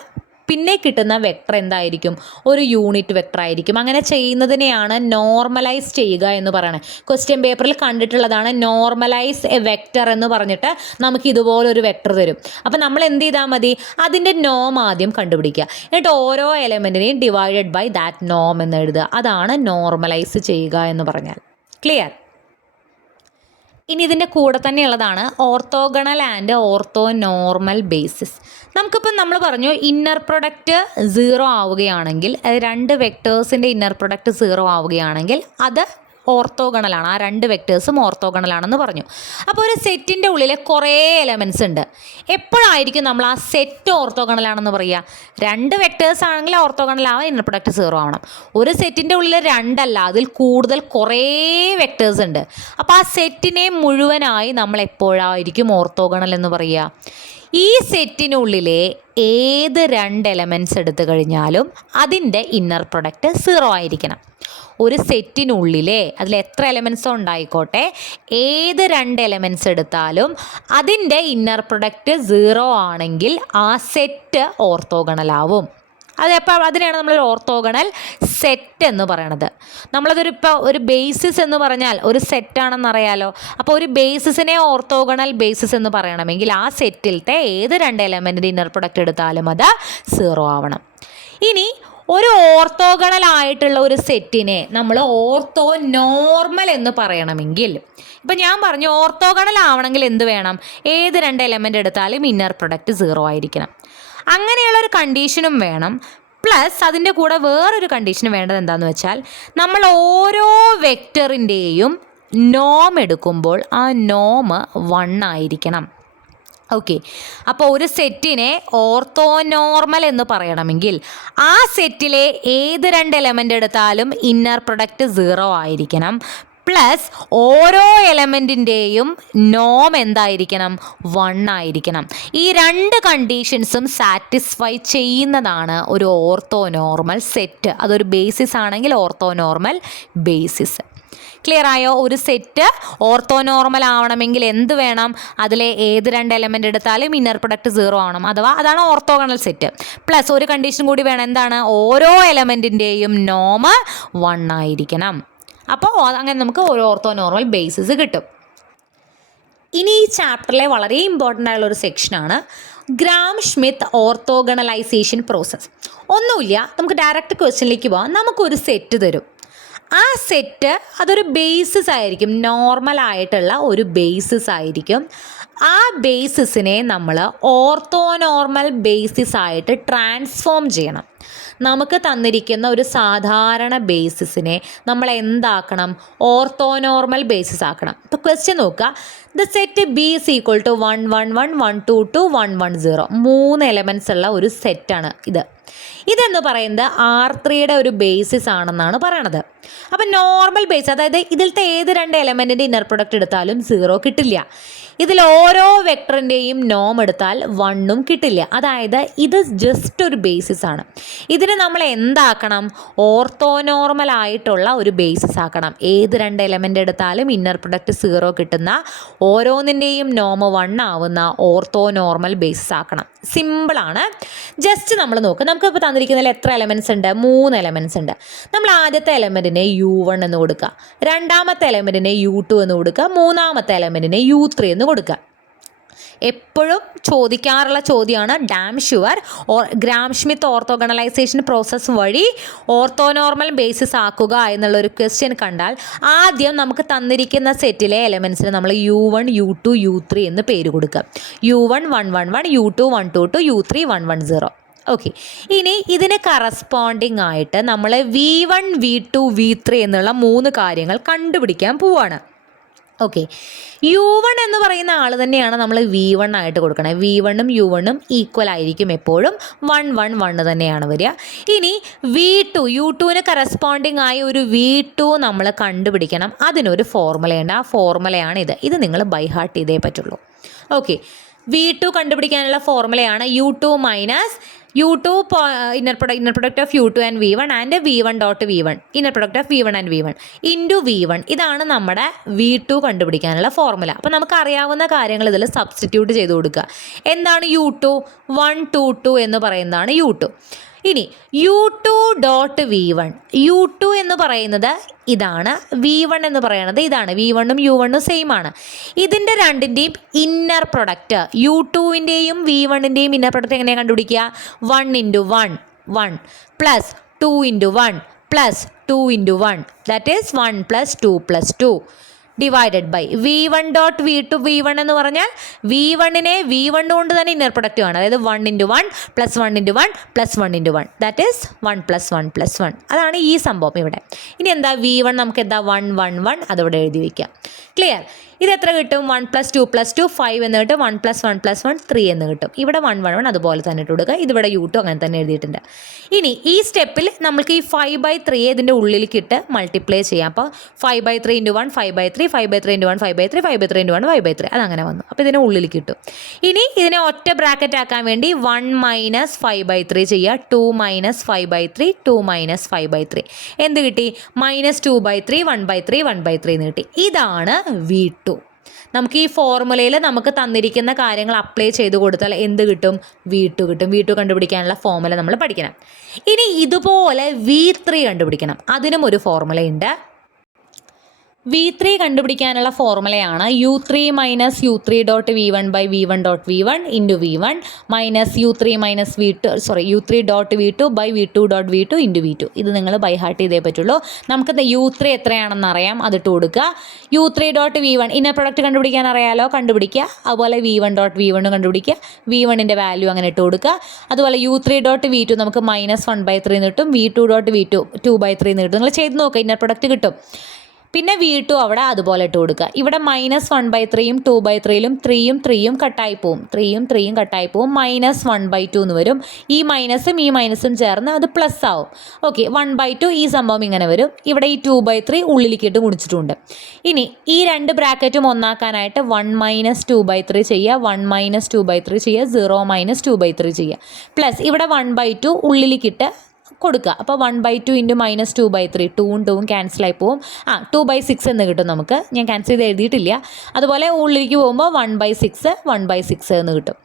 പിന്നെ കിട്ടുന്ന വെക്ടർ എന്തായിരിക്കും? ഒരു യൂണിറ്റ് വെക്ടർ ആയിരിക്കും. അങ്ങനെ ചെയ്യുന്നതിനെയാണ് നോർമലൈസ് ചെയ്യുക എന്ന് പറയുന്നത്. ക്വസ്റ്റ്യൻ പേപ്പറിൽ കണ്ടിട്ടുള്ളതാണ്. നോർമലൈസ് എ വെക്ടർ എന്ന് പറഞ്ഞിട്ട് നമുക്ക് ഇതുപോലൊരു വെക്ടർ തരും. അപ്പം നമ്മൾ എന്ത് ചെയ്താൽ മതി? അതിൻ്റെ നോം ആദ്യം കണ്ടുപിടിക്കുക. എന്നിട്ട് ഓരോ എലമെൻറ്റിനെയും ഡിവൈഡഡ് ബൈ ദാറ്റ് നോം എന്ന് എഴുതുക. അതാണ് നോർമലൈസ് ചെയ്യുക എന്ന് പറഞ്ഞാൽ. ക്ലിയർ? ഇനി ഇതിൻ്റെ കൂടെ തന്നെയുള്ളതാണ് orthogonal and orthonormal basis. നമുക്കിപ്പം നമ്മൾ പറഞ്ഞു ഇന്നർ പ്രൊഡക്റ്റ് 0 ആവുകയാണെങ്കിൽ, രണ്ട് വെക്ടേഴ്സിൻ്റെ ഇന്നർ പ്രൊഡക്റ്റ് 0 ആവുകയാണെങ്കിൽ അത് ഓർത്തോഗണലാണ്. ആ രണ്ട് വെക്ടേഴ്സും ഓർത്തോഗണലാണെന്ന് പറഞ്ഞു. അപ്പോൾ ഒരു സെറ്റിൻ്റെ ഉള്ളിൽ കുറേ എലമെൻറ്റ്സ് ഉണ്ട്. എപ്പോഴായിരിക്കും നമ്മൾ ആ സെറ്റ് ഓർത്തോഗണലാണെന്ന് പറയുക? രണ്ട് വെക്ടേഴ്സ് ആണെങ്കിൽ ഓർത്തോഗണലാവാൻ ഇന്നർ പ്രൊഡക്റ്റ് 0 ആവണം. ഒരു സെറ്റിൻ്റെ ഉള്ളിൽ രണ്ടല്ല, അതിൽ കൂടുതൽ കുറേ വെക്ടേഴ്സ് ഉണ്ട്. അപ്പോൾ ആ സെറ്റിനെ മുഴുവനായി നമ്മൾ എപ്പോഴായിരിക്കും ഓർത്തോഗണൽ എന്ന് പറയുക? ഈ സെറ്റിനുള്ളിലെ ഏത് 2 എലമെൻറ്റ്സ് എടുത്തു കഴിഞ്ഞാലും അതിൻ്റെ ഇന്നർ പ്രൊഡക്റ്റ് 0 ആയിരിക്കണം. ഒരു സെറ്റിനുള്ളിലെ അതിൽ എത്ര എലമെൻറ്റ്സോ ഉണ്ടായിക്കോട്ടെ, ഏത് 2 എലമെൻറ്റ്സ് എടുത്താലും അതിൻ്റെ ഇന്നർ പ്രൊഡക്റ്റ് 0 ആണെങ്കിൽ ആ സെറ്റ് ഓർത്തോഗണലാവും. അതിനെയാണ് നമ്മൾ ഓർത്തോഗണൽ സെറ്റ് എന്ന് പറയണത്. ഇപ്പോൾ ഒരു ബേസിസ് എന്ന് പറഞ്ഞാൽ ഒരു സെറ്റാണെന്നറിയാലോ. അപ്പോൾ ഒരു ബേസിസിനെ ഓർത്തോഗണൽ ബേസിസ് എന്ന് പറയണമെങ്കിൽ ആ സെറ്റിലത്തെ ഏത് 2 എലമെൻറ്റിൻ്റെ ഇന്നർ പ്രൊഡക്റ്റ് എടുത്താലും അത് 0 ആവണം. ഇനി ഒരു ഓർത്തോഗണൽ ആയിട്ടുള്ള ഒരു സെറ്റിനെ നമ്മൾ ഓർത്തോ നോർമൽ എന്ന് പറയണമെങ്കിൽ, ഇപ്പം ഞാൻ പറഞ്ഞു ഓർത്തോഗണൽ ആവണമെങ്കിൽ എന്ത് വേണം? ഏത് 2 എലമെൻ്റ് എടുത്താലും ഇന്നർ പ്രൊഡക്റ്റ് 0 ആയിരിക്കണം. അങ്ങനെയുള്ളൊരു കണ്ടീഷനും വേണം. പ്ലസ് അതിൻ്റെ കൂടെ വേറൊരു കണ്ടീഷൻ വേണ്ടത് എന്താണെന്ന് വെച്ചാൽ, നമ്മൾ ഓരോ വെക്റ്ററിൻ്റെയും നോം എടുക്കുമ്പോൾ ആ നോം 1 ആയിരിക്കണം. ഓക്കെ, അപ്പോൾ ഒരു സെറ്റിനെ ഓർത്തോനോർമൽ എന്ന് പറയണമെങ്കിൽ ആ സെറ്റിലെ ഏത് 2 എലമെൻ്റ് എടുത്താലും ഇന്നർ പ്രൊഡക്റ്റ് 0 ആയിരിക്കണം. പ്ലസ് ഓരോ എലമെൻറ്റിൻ്റെയും നോം എന്തായിരിക്കണം? 1 ആയിരിക്കണം. ഈ 2 കണ്ടീഷൻസും സാറ്റിസ്ഫൈ ചെയ്യുന്നതാണ് ഒരു ഓർത്തോനോർമൽ സെറ്റ്. അതൊരു ബേസിസ് ആണെങ്കിൽ ഓർത്തോനോർമൽ ബേസിസ്. ക്ലിയർ ആയോ? ഒരു സെറ്റ് ഓർത്തോനോർമൽ ആവണമെങ്കിൽ എന്ത് വേണം? അതിലെ ഏത് 2 എലമെൻ്റ് എടുത്താലും ഇന്നർ പ്രൊഡക്റ്റ് 0 ആവണം. അഥവാ അതാണ് ഓർത്തോഗണൽ സെറ്റ്. പ്ലസ് ഒരു കണ്ടീഷൻ കൂടി വേണം. എന്താണ്? ഓരോ എലമെൻറ്റിൻ്റെയും നോം 1 ആയിരിക്കണം. അപ്പോൾ അങ്ങനെ നമുക്ക് ഒരു ഓർത്തോനോർമൽ ബേസിസ് കിട്ടും. ഇനി ഈ ചാപ്റ്ററിലെ വളരെ ഇമ്പോർട്ടൻ്റ് ആയുള്ള ഒരു സെക്ഷനാണ് ഗ്രാം ഷ്മിത്ത് ഓർത്തോഗണലൈസേഷൻ പ്രോസസ്സ്. ഒന്നുമില്ല, നമുക്ക് ഡയറക്റ്റ് ക്വസ്റ്റ്യനിലേക്ക് പോകാം. നമുക്കൊരു സെറ്റ് തരും. ആ സെറ്റ് അതൊരു ബേസിസ് ആയിരിക്കും, നോർമൽ ആയിട്ടുള്ള ഒരു ബേസിസ് ആയിരിക്കും. ആ ബേസിസിനെ നമ്മൾ ഓർത്തോനോർമൽ ബേസിസ് ആയിട്ട് ട്രാൻസ്ഫോം ചെയ്യണം. നമുക്ക് തന്നിരിക്കുന്ന ഒരു സാധാരണ ബേസിസിനെ നമ്മൾ എന്താക്കണം? ഓർത്തോനോർമൽ ബേസിസ് ആക്കണം. ഇപ്പോൾ ക്വസ്റ്റ്യൻ നോക്കുക. The set B is equal to 1 1 1 1 2 2 1 1 0. 3 elements ഉള്ള ഒരു സെറ്റാണ് ഇത്. ഇതെന്ന് പറയുന്നത് R3യുടെ ഒരു ബേസിസ് ആണെന്നാണ് പറയണത്. അപ്പം നോർമൽ ബേസ്, അതായത് ഇതിലത്തെ ഏത് 2 എലമെൻറ്റിൻ്റെ ഇന്നർ പ്രൊഡക്റ്റ് എടുത്താലും 0 കിട്ടില്ല. ഇതിൽ ഓരോ വെക്ടറിൻ്റെയും നോം എടുത്താൽ 1ഉം കിട്ടില്ല. അതായത് ഇത് ജസ്റ്റ് ഒരു ബേസിസ് ആണ്. ഇതിന് നമ്മൾ എന്താക്കണം? ഓർത്തോനോർമൽ ആയിട്ടുള്ള ഒരു ബേസിസ് ആക്കണം. ഏത് 2 എലമെൻ്റ് എടുത്താലും ഇന്നർ പ്രൊഡക്റ്റ് 0 കിട്ടുന്ന, ഓരോന്നിൻ്റെയും നോം 1 ആവുന്ന ഓർത്തോനോർമൽ ബേസിസ് ആക്കണം. സിമ്പിളാണ്. ജസ്റ്റ് നമ്മൾ നോക്കുക. നമുക്കിപ്പോൾ തന്നിരിക്കുന്നതിൽ എത്ര എലമെൻറ്റ്സ് ഉണ്ട്? 3 എലമെൻറ്റ്സ് ഉണ്ട്. നമ്മൾ ആദ്യത്തെ എലമെൻറ്റിനെ U1 എന്ന് കൊടുക്കുക, രണ്ടാമത്തെ എലമെൻറ്റിനെ U2 എന്ന് കൊടുക്കുക, മൂന്നാമത്തെ എലമെൻറ്റിനെ U3 എന്ന് കൊടുക്കുക. എപ്പോഴും ചോദിക്കാറുള്ള ചോദ്യമാണ് damn sure. Gram Schmidt orthogonalization process വഴി ഓർത്തോനോർമൽ ബേസിസ് ആക്കുക എന്നുള്ളൊരു ക്വസ്റ്റ്യൻ കണ്ടാൽ ആദ്യം നമുക്ക് തന്നിരിക്കുന്ന സെറ്റിലെ എലമെൻറ്റ്സിന് നമ്മൾ U1 U2 U3 എന്ന് പേര് കൊടുക്കുക. U1 1 1 1, U2 1 2 2, U3 1 1 0. ഓക്കെ, ഇനി ഇതിന് കറസ്പോണ്ടിങ് ആയിട്ട് നമ്മൾ V1 V2 V3 എന്നുള്ള 3 കാര്യങ്ങൾ കണ്ടുപിടിക്കാൻ പോവാണ്. ഓക്കെ, U1 എന്ന് പറയുന്ന ആൾ തന്നെയാണ് നമ്മൾ V1 ആയിട്ട് കൊടുക്കണത്. V1ഉം U1ഉം ഈക്വൽ ആയിരിക്കും എപ്പോഴും. 1 1 1 തന്നെയാണ് വരിക. ഇനി V2 U2ന് കറസ്പോണ്ടിങ് ആയ ഒരു V2 നമ്മൾ കണ്ടുപിടിക്കണം. അതിനൊരു ഫോർമുലയുണ്ട്. ആ ഫോർമുലയാണ് ഇത് നിങ്ങൾ ബൈ ഹാർട്ട് ചെയ്തേ പറ്റുള്ളൂ. ഓക്കെ, V2 കണ്ടുപിടിക്കാനുള്ള ഫോർമുലയാണ് U2 minus U2 inner product of U2 and V1 and V1 dot V1 inner product of V1 and V1 into V1. ഇതാണ് നമ്മുടെ V2 കണ്ടുപിടിക്കാനുള്ള ഫോർമുല. അപ്പോൾ നമുക്ക് അറിയാവുന്ന കാര്യങ്ങൾ ഇതിൽ സബ്സ്റ്റിറ്റ്യൂട്ട് ചെയ്ത് കൊടുക്കുക. എന്താണ് U2? 1 2 2 എന്ന് പറയുന്നതാണ് U2. ഇനി U2 ഡോട്ട് V1, U2 എന്ന് പറയുന്നത് ഇതാണ്, V1 എന്ന് പറയുന്നത് ഇതാണ്. V1ഉം U1ഉം സെയിം ആണ്. ഇതിൻ്റെ രണ്ടിൻ്റെയും ഇന്നർ പ്രൊഡക്റ്റ്, U2വിൻ്റെയും V1ൻ്റെയും ഇന്നർ പ്രൊഡക്റ്റ് എങ്ങനെയാണ് കണ്ടുപിടിക്കുക? 1 × 1 1 plus 2 × 1 plus 2 × 1 that is 1 plus 2 plus 2 divided by V1 dot V2. V1 എന്ന് പറഞ്ഞാൽ V1നെ V1 കൊണ്ട് തന്നെ ഇന്നർ പ്രൊഡക്റ്റ് ആണ്. അതായത് 1 × 1 plus 1 × 1 plus 1 × 1 that is 1 plus 1 plus 1. അതാണ് ഈ സംഭവം ഇവിടെ. ഇനി എന്താ V1 നമുക്ക് എന്താ 1 1 1 അതവിടെ എഴുതി വയ്ക്കാം. ക്ലിയർ? ഇത് എത്ര കിട്ടും? 1 + 2 + 2 5 എന്ന് കിട്ടും. 1 + 1 + 1 3 എന്ന് കിട്ടും. ഇവിടെ 1 1 1 അതുപോലെ തന്നെ ഇട്ട് കൊടുക്കുക. ഇതിവിടെ U2 അങ്ങനെ തന്നെ എഴുതിയിട്ടുണ്ട്. ഇനി ഈ സ്റ്റെപ്പിൽ നമുക്ക് ഈ 5/3 ഇതിൻ്റെ ഉള്ളിലേക്ക് ഇട്ട് മൾട്ടിപ്ലൈ ചെയ്യാം. അപ്പോൾ 5/3 × 1 5/3 5/3 × 1 5/3 5/3 × 1 5/3 അതങ്ങനെ വന്നു. അപ്പോൾ ഇതിനെ ഉള്ളിലേക്ക് കിട്ടും. ഇനി ഇതിനെ ഒറ്റ ബ്രാക്കറ്റ് ആക്കാൻ വേണ്ടി 1 - 5/3 ചെയ്യുക. 2 - 5/3 2 - 5/3 എന്ത് കിട്ടി? -2/3 1/3 1/3 എന്ന് കിട്ടി. ഇതാണ് V2. നമുക്ക് ഈ ഫോർമുലയിൽ നമുക്ക് തന്നിരിക്കുന്ന കാര്യങ്ങൾ അപ്ലൈ ചെയ്ത് കൊടുത്താൽ എന്ത് കിട്ടും? V2 കിട്ടും. V2 കണ്ടുപിടിക്കാനുള്ള ഫോർമുല നമ്മൾ പഠിക്കണം. ഇനി ഇതുപോലെ V3 കണ്ടുപിടിക്കണം. അതിനും ഒരു ഫോർമുലയുണ്ട്. V3 കണ്ടുപിടിക്കാനുള്ള ഫോർമുലയാണ് U3 - U3.V1/V1.V1 × V1 U3.V2/V2 × V2 ഇത് നിങ്ങൾ ബൈ ഹാർട്ട് ചെയ്തേ പറ്റുള്ളൂ. നമുക്ക് U3 എത്രയാണെന്ന് അറിയാം, അതിട്ട് കൊടുക്കുക. U3.V1 ഇന്നർ പ്രൊഡക്റ്റ് കണ്ടുപിടിക്കാൻ അറിയാലോ, കണ്ടുപിടിക്കുക. അതുപോലെ V1.V1 കണ്ടുപിടിക്കുക. V1ൻ്റെ വാല്യൂ അങ്ങനെ ഇട്ട് കൊടുക്കുക. അതുപോലെ U3.V2 നമുക്ക് -1/3 എന്ന് കിട്ടും. V2.V2 2/3 എന്ന് കിട്ടും. നിങ്ങൾ ചെയ്ത് നോക്കുക, ഇന്നർ പ്രൊഡക്റ്റ് കിട്ടും. പിന്നെ V2 അവിടെ അതുപോലെ ഇട്ട് കൊടുക്കുക. ഇവിടെ -1/3 2/3 3 കട്ടായി പോവും. 3 കട്ടായി പോവും. -1/2 എന്ന് വരും. ഈ മൈനസും ചേർന്ന് അത് പ്ലസ് ആവും. ഓക്കെ, 1/2 ഈ സംഭവം ഇങ്ങനെ വരും. ഇവിടെ ഈ 2/3 ഉള്ളിലേക്കിട്ട് ഗുണിച്ചിട്ടുണ്ട്. ഇനി ഈ രണ്ട് ബ്രാക്കറ്റും ഒന്നാക്കാനായിട്ട് 1 - 2/3 ചെയ്യുക. 1 - 2/3 ചെയ്യുക. 0 - 2/3 ചെയ്യുക. പ്ലസ് ഇവിടെ 1/2 ഉള്ളിലേക്കിട്ട് കൊടുക്കുക. അപ്പോൾ 1/2 × -2/3 2ഉം 2ഉം ക്യാൻസലായി പോവും. 2/6 എന്ന് കിട്ടും നമുക്ക്. ഞാൻ ക്യാൻസൽ ചെയ്ത് എഴുതിയിട്ടില്ല. അതുപോലെ ഉള്ളിലേക്ക് പോകുമ്പോൾ 1/6 1/6 എന്ന് കിട്ടും.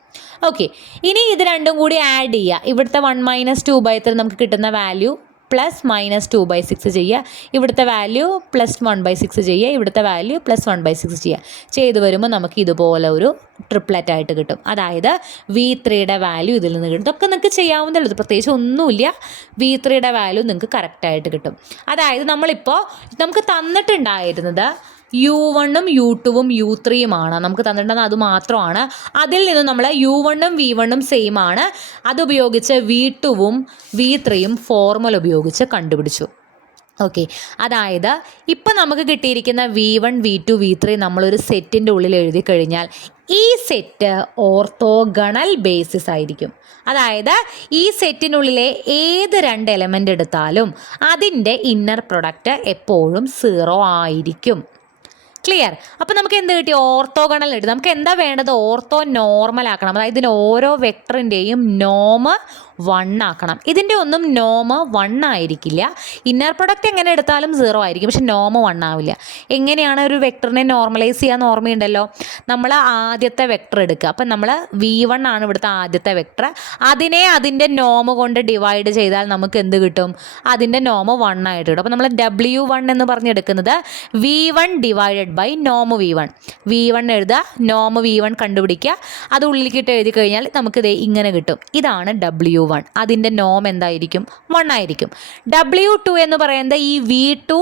ഓക്കെ, ഇനി ഇത് രണ്ടും കൂടി ആഡ് ചെയ്യുക. ഇവിടുത്തെ 1 - 2/3 നമുക്ക് കിട്ടുന്ന വാല്യൂ പ്ലസ് -2/6 ചെയ്യുക. ഇവിടുത്തെ വാല്യൂ പ്ലസ് 1/6 ചെയ്യുക. ഇവിടുത്തെ വാല്യൂ പ്ലസ് 1/6 ചെയ്യുക. ചെയ്ത് വരുമ്പോൾ നമുക്ക് ഇതുപോലെ ഒരു ട്രിപ്ലറ്റ് ആയിട്ട് കിട്ടും. അതായത് V3യുടെ വാല്യൂ ഇതിൽ നിന്ന് കിട്ടും. ഇതൊക്കെ നിങ്ങൾക്ക് ചെയ്യാവുന്നതേ, പ്രത്യേകിച്ച് ഒന്നുമില്ല. V3യുടെ വാല്യൂ നിങ്ങൾക്ക് കറക്റ്റായിട്ട് കിട്ടും. അതായത് നമുക്ക് തന്നിട്ടുണ്ടായിരുന്നത് U1ഉം U2ഉം U3യുമാണ് നമുക്ക് തന്നിട്ടുണ്ടെന്ന്. അത് മാത്രമാണ്. അതിൽ നിന്ന് നമ്മൾ U1ഉം V1ഉം സെയിം ആണ്. അതുപയോഗിച്ച് V2ഉം V3യും ഫോർമുല ഉപയോഗിച്ച് കണ്ടുപിടിച്ചു. ഓക്കെ, അതായത് ഇപ്പം നമുക്ക് കിട്ടിയിരിക്കുന്ന V1 V2 V3 നമ്മളൊരു സെറ്റിൻ്റെ ഉള്ളിൽ എഴുതി കഴിഞ്ഞാൽ ഈ സെറ്റ് ഓർത്തോഗണൽ ബേസിസ് ആയിരിക്കും. അതായത് ഈ സെറ്റിനുള്ളിലെ ഏത് 2 എലമെൻ്റ് എടുത്താലും അതിൻ്റെ ഇന്നർ പ്രൊഡക്റ്റ് എപ്പോഴും 0 ആയിരിക്കും. ക്ലിയർ? അപ്പോൾ നമുക്ക് എന്ത് കിട്ടി? ഓർത്തോഗണൽ കിട്ടി. നമുക്ക് എന്താ വേണ്ടത്? ഓർത്തോ നോർമൽ ആക്കണം. അതായത് ഇതിന് ഓരോ വെക്ടറിൻ്റെയും നോമ് 1 ആക്കണം. ഇതിൻ്റെ ഒന്നും നോമ് 1 ആയിരിക്കില്ല. ഇന്നർ പ്രൊഡക്റ്റ് എങ്ങനെ എടുത്താലും 0 ആയിരിക്കും, പക്ഷെ നോമ് 1 ആവില്ല. എങ്ങനെയാണ് ഒരു വെക്ടറിനെ നോർമലൈസ് ചെയ്യാൻ ഓർമ്മയുണ്ടല്ലോ? നമ്മൾ ആദ്യത്തെ വെക്ടർ എടുക്കുക. അപ്പം നമ്മൾ V1 ആണ് ഇവിടുത്തെ ആദ്യത്തെ വെക്ടർ. അതിൻ്റെ നോമ് കൊണ്ട് ഡിവൈഡ് ചെയ്താൽ നമുക്ക് എന്ത് കിട്ടും? അതിൻ്റെ നോമ് 1 ആയിട്ട് കിട്ടും. അപ്പോൾ നമ്മൾ W1 എന്ന് പറഞ്ഞെടുക്കുന്നത് V1 / നോമ് V1 എഴുതുക. നോമ് V1 കണ്ടുപിടിക്കുക. അത് ഉള്ളിലേക്കിട്ട് എഴുതി കഴിഞ്ഞാൽ നമുക്കിത് ഇങ്ങനെ കിട്ടും. ഇതാണ് W1. അതിൻ്റെ നോം എന്തായിരിക്കും? 1 ആയിരിക്കും. W2 എന്ന് പറയുന്നത് ഈ V2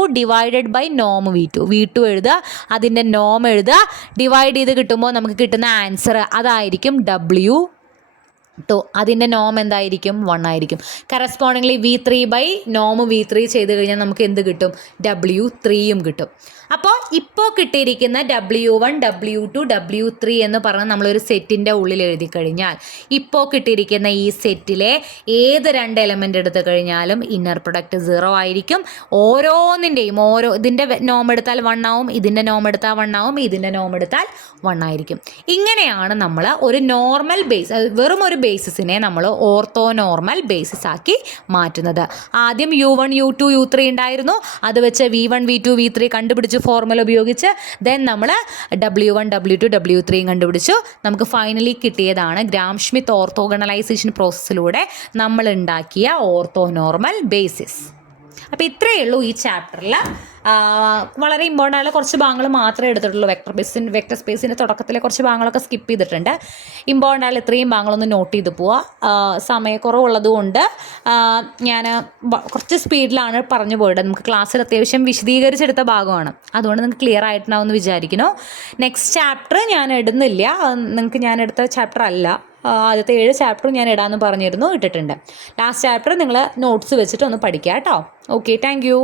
/ നോം V2 എഴുതുക. അതിൻ്റെ നോം എഴുതുക. ഡിവൈഡ് ചെയ്ത് കിട്ടുമ്പോൾ നമുക്ക് കിട്ടുന്ന ആൻസർ അതായിരിക്കും W2. അതിൻ്റെ നോം എന്തായിരിക്കും? 1 ആയിരിക്കും. കറസ്പോണ്ടിങ്ലി V3 / നോം V3 ചെയ്ത് കഴിഞ്ഞാൽ നമുക്ക് എന്ത് കിട്ടും? W3യും കിട്ടും. അപ്പോൾ ഇപ്പോൾ കിട്ടിയിരിക്കുന്ന W1 W2 W3 എന്ന് പറഞ്ഞ് നമ്മളൊരു സെറ്റിൻ്റെ ഉള്ളിൽ എഴുതി കഴിഞ്ഞാൽ ഇപ്പോൾ കിട്ടിയിരിക്കുന്ന ഈ സെറ്റിലെ ഏത് 2 എലമെൻ്റ് എടുത്തു കഴിഞ്ഞാലും ഇന്നർ പ്രൊഡക്റ്റ് 0 ആയിരിക്കും. ഓരോന്നിൻ്റെയും ഇതിൻ്റെ നോം എടുത്താൽ 1 ആവും, ഇതിൻ്റെ നോം എടുത്താൽ 1 ആവും, ഇതിൻ്റെ നോം എടുത്താൽ 1 ആയിരിക്കും. ഇങ്ങനെയാണ് നമ്മൾ ഒരു നോർമൽ വെറും ഒരു ബേസിസിനെ നമ്മൾ ഓർത്തോ നോർമൽ ബേസിസ് ആക്കി മാറ്റുന്നത്. ആദ്യം U1 U2 U3 ഉണ്ടായിരുന്നു. അത് വെച്ച് V1 V2 V3 കണ്ടുപിടിച്ചു ഫോർമുല ഉപയോഗിച്ച്. ദെൻ നമ്മൾ W1 W2 W3 കണ്ടുപിടിച്ചു. നമുക്ക് ഫൈനലി കിട്ടിയതാണ് ഗ്രാം-ഷ്മിത്ത് ഓർത്തോഗണലൈസേഷൻ പ്രോസസ്സിലൂടെ നമ്മൾ ഉണ്ടാക്കിയ ഓർത്തോ നോർമൽ ബേസിസ്. അപ്പോൾ ഇത്രയേ ഉള്ളൂ ഈ ചാപ്റ്ററിൽ. വളരെ ഇമ്പോർട്ടൻ്റ് ആയിട്ടുള്ള കുറച്ച് ഭാഗങ്ങൾ മാത്രമേ എടുത്തിട്ടുള്ളൂ. വെക്ടർ സ്പേസിൻ്റെ തുടക്കത്തിലെ കുറച്ച് ഭാഗങ്ങളൊക്കെ സ്കിപ്പ് ചെയ്തിട്ടുണ്ട്. ഇമ്പോർട്ടൻ്റ് ആയിട്ടുള്ള ഇത്രയും ഭാഗങ്ങളൊന്ന് നോട്ട് ചെയ്ത് പോവുക. സമയക്കുറവുള്ളത് കൊണ്ട് ഞാൻ കുറച്ച് സ്പീഡിലാണ് പറഞ്ഞു പോയത്. നമുക്ക് ക്ലാസ്സിൽ അത്യാവശ്യം വിശദീകരിച്ചെടുത്ത ഭാഗമാണ്. അതുകൊണ്ട് നിങ്ങൾക്ക് ക്ലിയർ ആയിട്ടുണ്ടാവുമെന്ന് വിചാരിക്കുന്നു. നെക്സ്റ്റ് ചാപ്റ്റർ ഞാൻ ഇടുന്നില്ല. നിങ്ങൾക്ക് ഞാൻ എടുത്ത ചാപ്റ്റർ അല്ല. ആദ്യത്തെ 7 ചാപ്റ്ററും ഞാൻ ഇടാമെന്ന് പറഞ്ഞിരുന്നു, ഇട്ടിട്ടുണ്ട്. ലാസ്റ്റ് ചാപ്റ്റർ നിങ്ങൾ നോട്ട്സ് വെച്ചിട്ട് ഒന്ന് പഠിക്കുക കേട്ടോ. Okay, thank you.